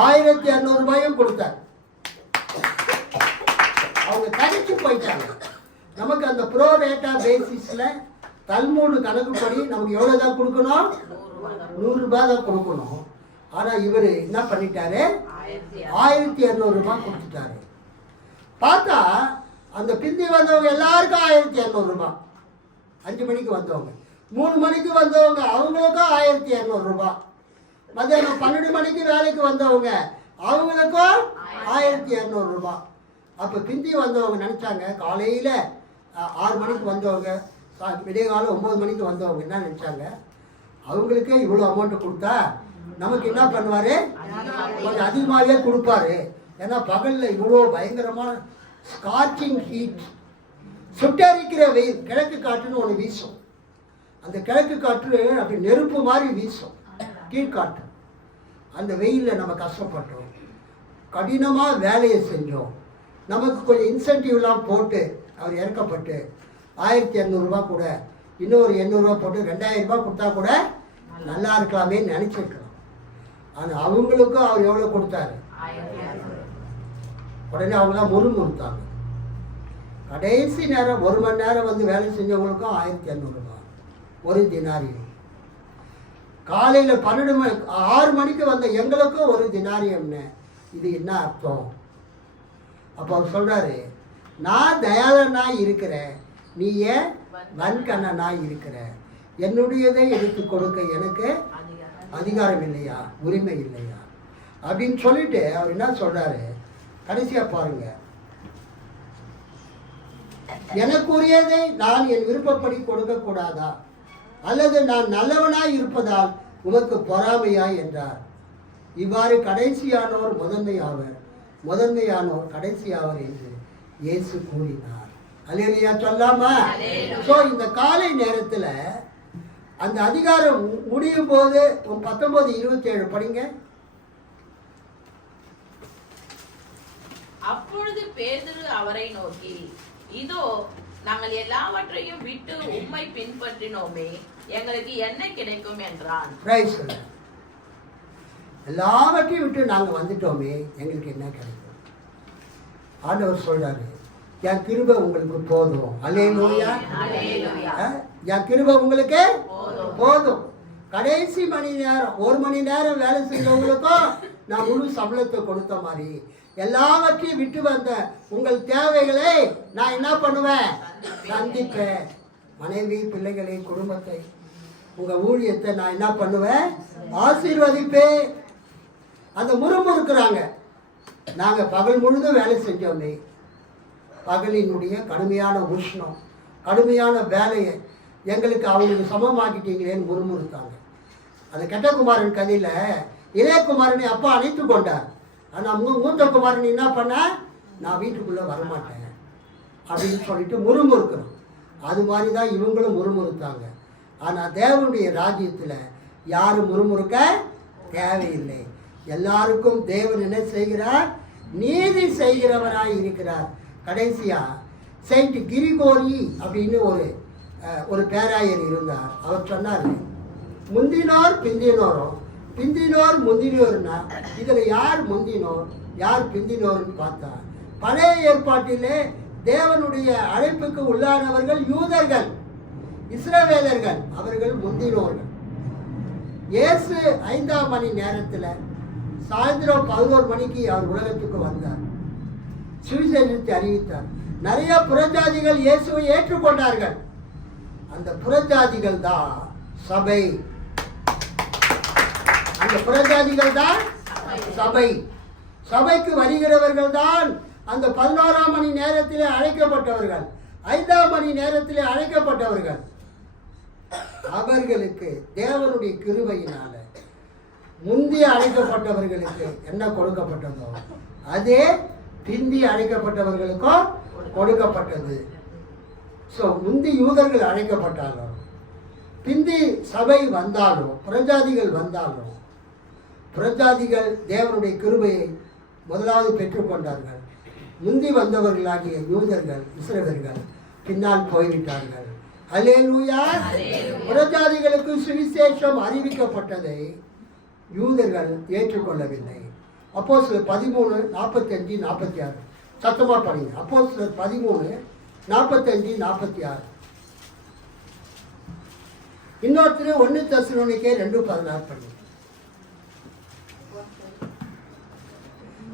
1200 ரூபாயும் கொடுத்தார். அவங்க கழிச்சு போயிட்டாங்க. நமக்கு அந்த ப்ரோ ரேட்டா பேசிஸில் தல்மூடு கணக்குப்படி நமக்கு எவ்வளோ தான் கொடுக்கணும்? 100 ரூபாய் தான் கொடுக்கணும். ஆனால் இவர் என்ன பண்ணிட்டாரு? 1200 ரூபாய் கொடுத்துட்டாரு. பார்த்தா அந்த பிந்தி வந்தவங்க எல்லாருக்கும் 1200 ரூபாய். 5 மணிக்கு வந்தவங்க, 3 மணிக்கு வந்தவங்க அவங்களுக்கும் 1200 ரூபாய். மதியானம் 12 மணிக்கு வேலைக்கு வந்தவங்க அவங்களுக்கும் 1200 ரூபாய். அப்போ பிந்தி வந்தவங்க நினச்சாங்க, காலையில் 6 மணிக்கு வந்தவங்க, விடிய காலம் 9 மணிக்கு வந்தவங்க என்ன நினச்சாங்க, அவங்களுக்கே இவ்வளோ அமௌண்ட்டு கொடுத்தா நமக்கு என்ன பண்ணுவார்? கொஞ்சம் அதிகமாகவே கொடுப்பாரு. ஏன்னா பகலில் இவ்வளோ பயங்கரமான ஸ்கார்ச்சிங் ஹீட், சுட்டரிக்கிற வெயில், கிழக்கு காற்றுன்னு ஒன்று வீசும். அந்த கிழக்கு காற்று அப்படி நெருப்பு மாதிரி வீசும், கீழ்காற்று. அந்த வெயிலில் நம்ம கஷ்டப்பட்டோம், கடினமாக வேலையை செஞ்சோம். நமக்கு கொஞ்சம் இன்சென்டிவ்லாம் போட்டு அவர் இறக்கப்பட்டு 1200 ரூபாய் கூட இன்னொரு 800 ரூபா போட்டு 2000 ரூபாய் கொடுத்தா கூட நல்லா இருக்கலாமே நினச்சிருக்கலாம். ஆனால் அவங்களுக்கும் அவர் எவ்வளோ கொடுத்தாரு? உடனே அவங்களாம் முறுமுறுத்தாங்க. கடைசி நேரம் 1 மணி நேரம் வந்து வேலை செஞ்சவங்களுக்கும் 1200 ரூபாய், 1 தினாரியம். காலையில் 6 மணிக்கு வந்த எங்களுக்கும் 1 தினாரியம்னு. இது என்ன அர்த்தம்? அப்போ அவர் சொல்கிறாரு, நான் தயாளனாக இருக்கிறேன், நீ ஏன் வன்கண்ணனாக இருக்கிற? என்னுடையதை எடுத்து கொடுக்க எனக்கு அதிகாரம் இல்லையா, உரிமை இல்லையா அப்படின்னு சொல்லிட்டு அவர் என்ன சொல்கிறாரு? கடைசியாக பாருங்க, எனக்குரியதை நான் என் விருப்பப்படி கொடுக்கக்கூடாதா? அல்லது நான் நல்லவனாய் இருப்பதால் உமக்கு பொறாமையா என்றார். இவ்வாறு கடைசியானோர் முதன்மையாவர், முதன்மையானோர் கடைசியாவர் என்று இயேசு கூறினார். அல்லேலூயா சொல்லாமா? ஸோ இந்த காலை நேரத்தில் அந்த அதிகாரம் முடியும் போது 19:27 படிங்க. அப்பொழுது பேதுரு அவரை நோக்கி, இதோ நாங்கள் எல்லாவற்றையும் விட்டு உம்மை பின்பற்றினோமே, எங்களுக்கு என்ன கிடைக்கும் என்றான். எல்லாவற்றையும் விட்டு நாங்கள் வந்துட்டோமே, எங்களுக்கு என்ன கிடைக்கும்? ஆண்டவர் சொல்றாரு, என் கிருபை உங்களுக்கு போதும். அல்லேலூயா. என் கிருபை உங்களுக்கு போதும். கடைசி மணி நேரம் 1 மணி நேரம் வேலை செஞ்சவங்களுக்கும் நான் முழு சம்பளத்தை கொடுத்த மாதிரி எல்லாவற்றையும் விட்டு வந்த உங்கள் தேவைகளை நான் என்ன பண்ணுவேன்? சந்திப்பேன். மனைவி, பிள்ளைகளை, குடும்பத்தை, உங்கள் ஊழியத்தை நான் என்ன பண்ணுவேன்? ஆசீர்வதிப்பேன். அந்த முறுமுறுக்கிறாங்க, நாங்கள் பகல் முழுதும் வேலை செஞ்சோமே, பகலினுடைய கடுமையான உஷ்ணம், கடுமையான வேலையை எங்களுக்கு அவங்களுக்கு சமமாக்கிட்டீங்களேன்னு முறுமுறுத்தாங்க. அந்த கெட்டகுமாரன் கதையில் இளையகுமாரனை அப்பா அணைத்து கொண்டார். ஆனால் மூத்த குமாரன் என்ன பண்ண, நான் வீட்டுக்குள்ளே வரமாட்டேன் அப்படின்னு சொல்லிட்டு முறுமுறுக்கணும். அது மாதிரி தான் இவங்களும் முறுமுறுத்தாங்க. ஆனால் தேவனுடைய ராஜ்யத்தில் யாரும் முறுமுறுக்க தேவையில்லை. எல்லாருக்கும் தேவன் என்ன செய்கிறார்? நீதி செய்கிறவராய் இருக்கிறார். கடைசியாக செயின்ட் கிரிகோரி அப்படின்னு ஒரு பேராயர் இருந்தார். அவர் சொன்னார், முந்தினோர் பிந்தினோரும் பிந்தினோர் முந்தினோர்னா இதில் யார் முந்தினோர் யார் பிந்தினோர்னு பார்த்தா, பழைய ஏற்பாட்டிலே தேவனுடைய அழைப்புக்கு உள்ளானவர்கள் யூதர்கள், இஸ்ரவேலர்கள், அவர்கள் முந்தினோர்கள். இயேசு 5ஆம் மணி நேரத்தில் சாயந்தரம் 11 மணிக்கு அவர் உலகத்துக்கு வந்தார், சுவிசேஷத்தை அறிவித்தார். நிறைய புறஜாதிகள் இயேசுவை ஏற்றுக்கொண்டார்கள். அந்த புறஜாதிகள் தான் சபை. அந்த புறஜாதிகள் தான் சபை. சபைக்கு வருகிறவர்கள் தான் அந்த 11ஆம் மணி நேரத்திலே அழைக்கப்பட்டவர்கள், 5ஆம் மணி நேரத்திலே அழைக்கப்பட்டவர்கள். அவர்களுக்கு தேவனுடைய கிருபையினால முந்தி அழைக்கப்பட்டவர்களுக்கு என்ன கொடுக்கப்பட்டதோ அதே பிந்தி அழைக்கப்பட்டவர்களுக்கும் கொடுக்கப்பட்டது. ஸோ முந்தி யூதர்கள் அழைக்கப்பட்டாலும் பிந்தி சபை வந்தாலும் புறஜாதிகள் வந்தாலும் புறஜாதிகள் தேவனுடைய கிருபையை முதலாவது பெற்றுக்கொண்டார்கள். முந்தி வந்தவர்களாகிய யூதர்கள் இஸ்ரவேலர்கள் பின்னால் போய்விட்டார்கள். அல்லேலூயா. புறஜாதிகளுக்கு சுவிசேஷம் அறிவிக்கப்பட்டதை யூதர்கள் ஏற்றுக்கொள்ளவில்லை. அப்போஸ்தலர் 13:45-46 சத்தமா படிங்க. அப்போஸ்தலர் 13:45-46. இன்னொருத்தர் 1 தெசலோனிக்கே 2:16 படிங்க.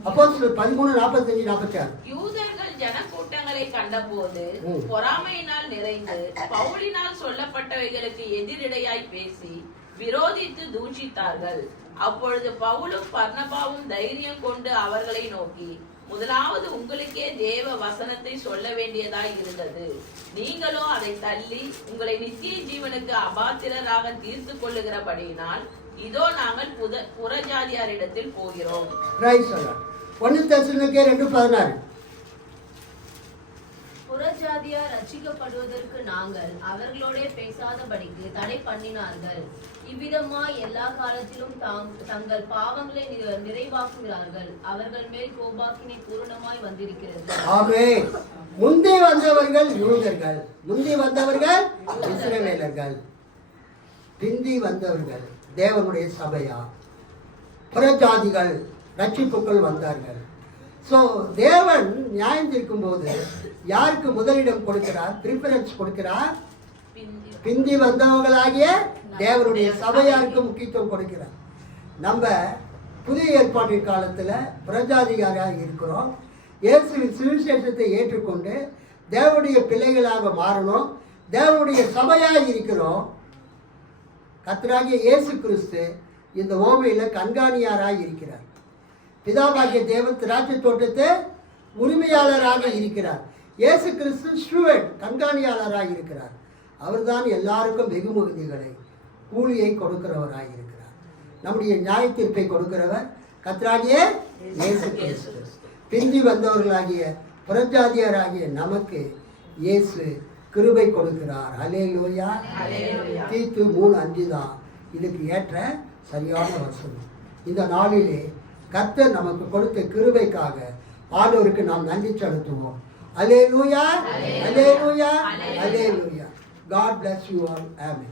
அப்போஸ்தலர் 13:45-46. யூதர்கள் ஜனக்கூட்டங்களை கண்டபோது பொறாமையினால் நிறைந்து பவுலினால் சொல்லப்பட்டவைகளுக்கு எதிரிடையாய் பேசி விரோதித்து தூஷித்தார்கள். அப்பொழுது பவுலும் பர்னபாவும் தைரியம் கொண்டு அவர்களை நோக்கி, முதலாவது உங்களுக்கே தேவ வசனத்தை சொல்ல வேண்டியதாய் இருந்தது. நீங்களோ அதை தள்ளி உங்களை நித்திய ஜீவனுக்கு அபாத்திரராக தீர்த்து கொள்ளுகிறபடியினால் இதோ நாங்கள் புறஜாதியாரிடத்தில் போகிறோம். 1 தெசலோனிக்கே 2:16. புறஜாதியார் ரட்சிக்கப்படுவதற்கு நாங்கள் அவர்களோட பேசாதபடிக்கு தடை பண்ணினார்கள். இவ்விதமாய் எல்லா காலத்திலும் தங்கள் பாவங்களை நிறைவாக்குகிறார்கள். அவர்கள் மேல் கோபாக்கினை பூரணமாய் வந்திருக்கிறது. ஆமென். முந்தி வந்தவர்கள் யூதர்கள், முந்தி வந்தவர்கள் இஸ்ரவேலர்கள், பிந்தி வந்தவர்கள் தேவனுடைய சபையா புறஜாதிகள் ரட்சிப்புக்குள் வந்தார்கள். ஸோ தேவன் நியாயம் தீர்க்கும் போது யாருக்கு முதலிடம் கொடுக்கிறார், ப்ரிஃபரன்ஸ் கொடுக்கிறார்? பிந்தி வந்தவங்களாகிய தேவனுடைய சபையாருக்கு முக்கியத்துவம் கொடுக்கிறார். நம்ம புதிய ஏற்பாட்டின் காலத்தில் புறஜாதிகாராக இருக்கிறோம். இயேசுவின் சுவிசேஷத்தை ஏற்றுக்கொண்டு தேவனுடைய பிள்ளைகளாக மாறணும். தேவனுடைய சபையாக இருக்கிறோம். கர்த்தராகிய இயேசு கிறிஸ்து இந்த ஓமையில் கண்காணியாராக இருக்கிறார். பிதாவாகிய தேவன் திராட்சை தோட்டத்தை உரிமையாளராக இருக்கிறார். இயேசு கிறிஸ்து ஸ்டூவர்ட், கண்காணியாளராக இருக்கிறார். அவர்தான் எல்லாருக்கும் வெகுமதிகளை கூலியை கொடுக்கிறவராக இருக்கிறார். நம்முடைய நியாய தீர்ப்பை கொடுக்கிறவர் கர்த்தராகிய இயேசு கிறிஸ்து. பிந்தி வந்தவர்களாகிய புறஜாதியராகிய நமக்கு இயேசு கிருபை கொடுக்கிறார். அல்லேலூயா. தீத்து 3:5 தான் இதுக்கு ஏற்ற சரியான வசனம். இந்த நாளிலே கர்த்தர் நமக்கு கொடுத்த கிருபைக்காக ஆண்டவருக்கு நாம் நன்றி செலுத்துவோம். அல்லேலூயா, அல்லேலூயா, அல்லேலூயா. God bless you all. Amen.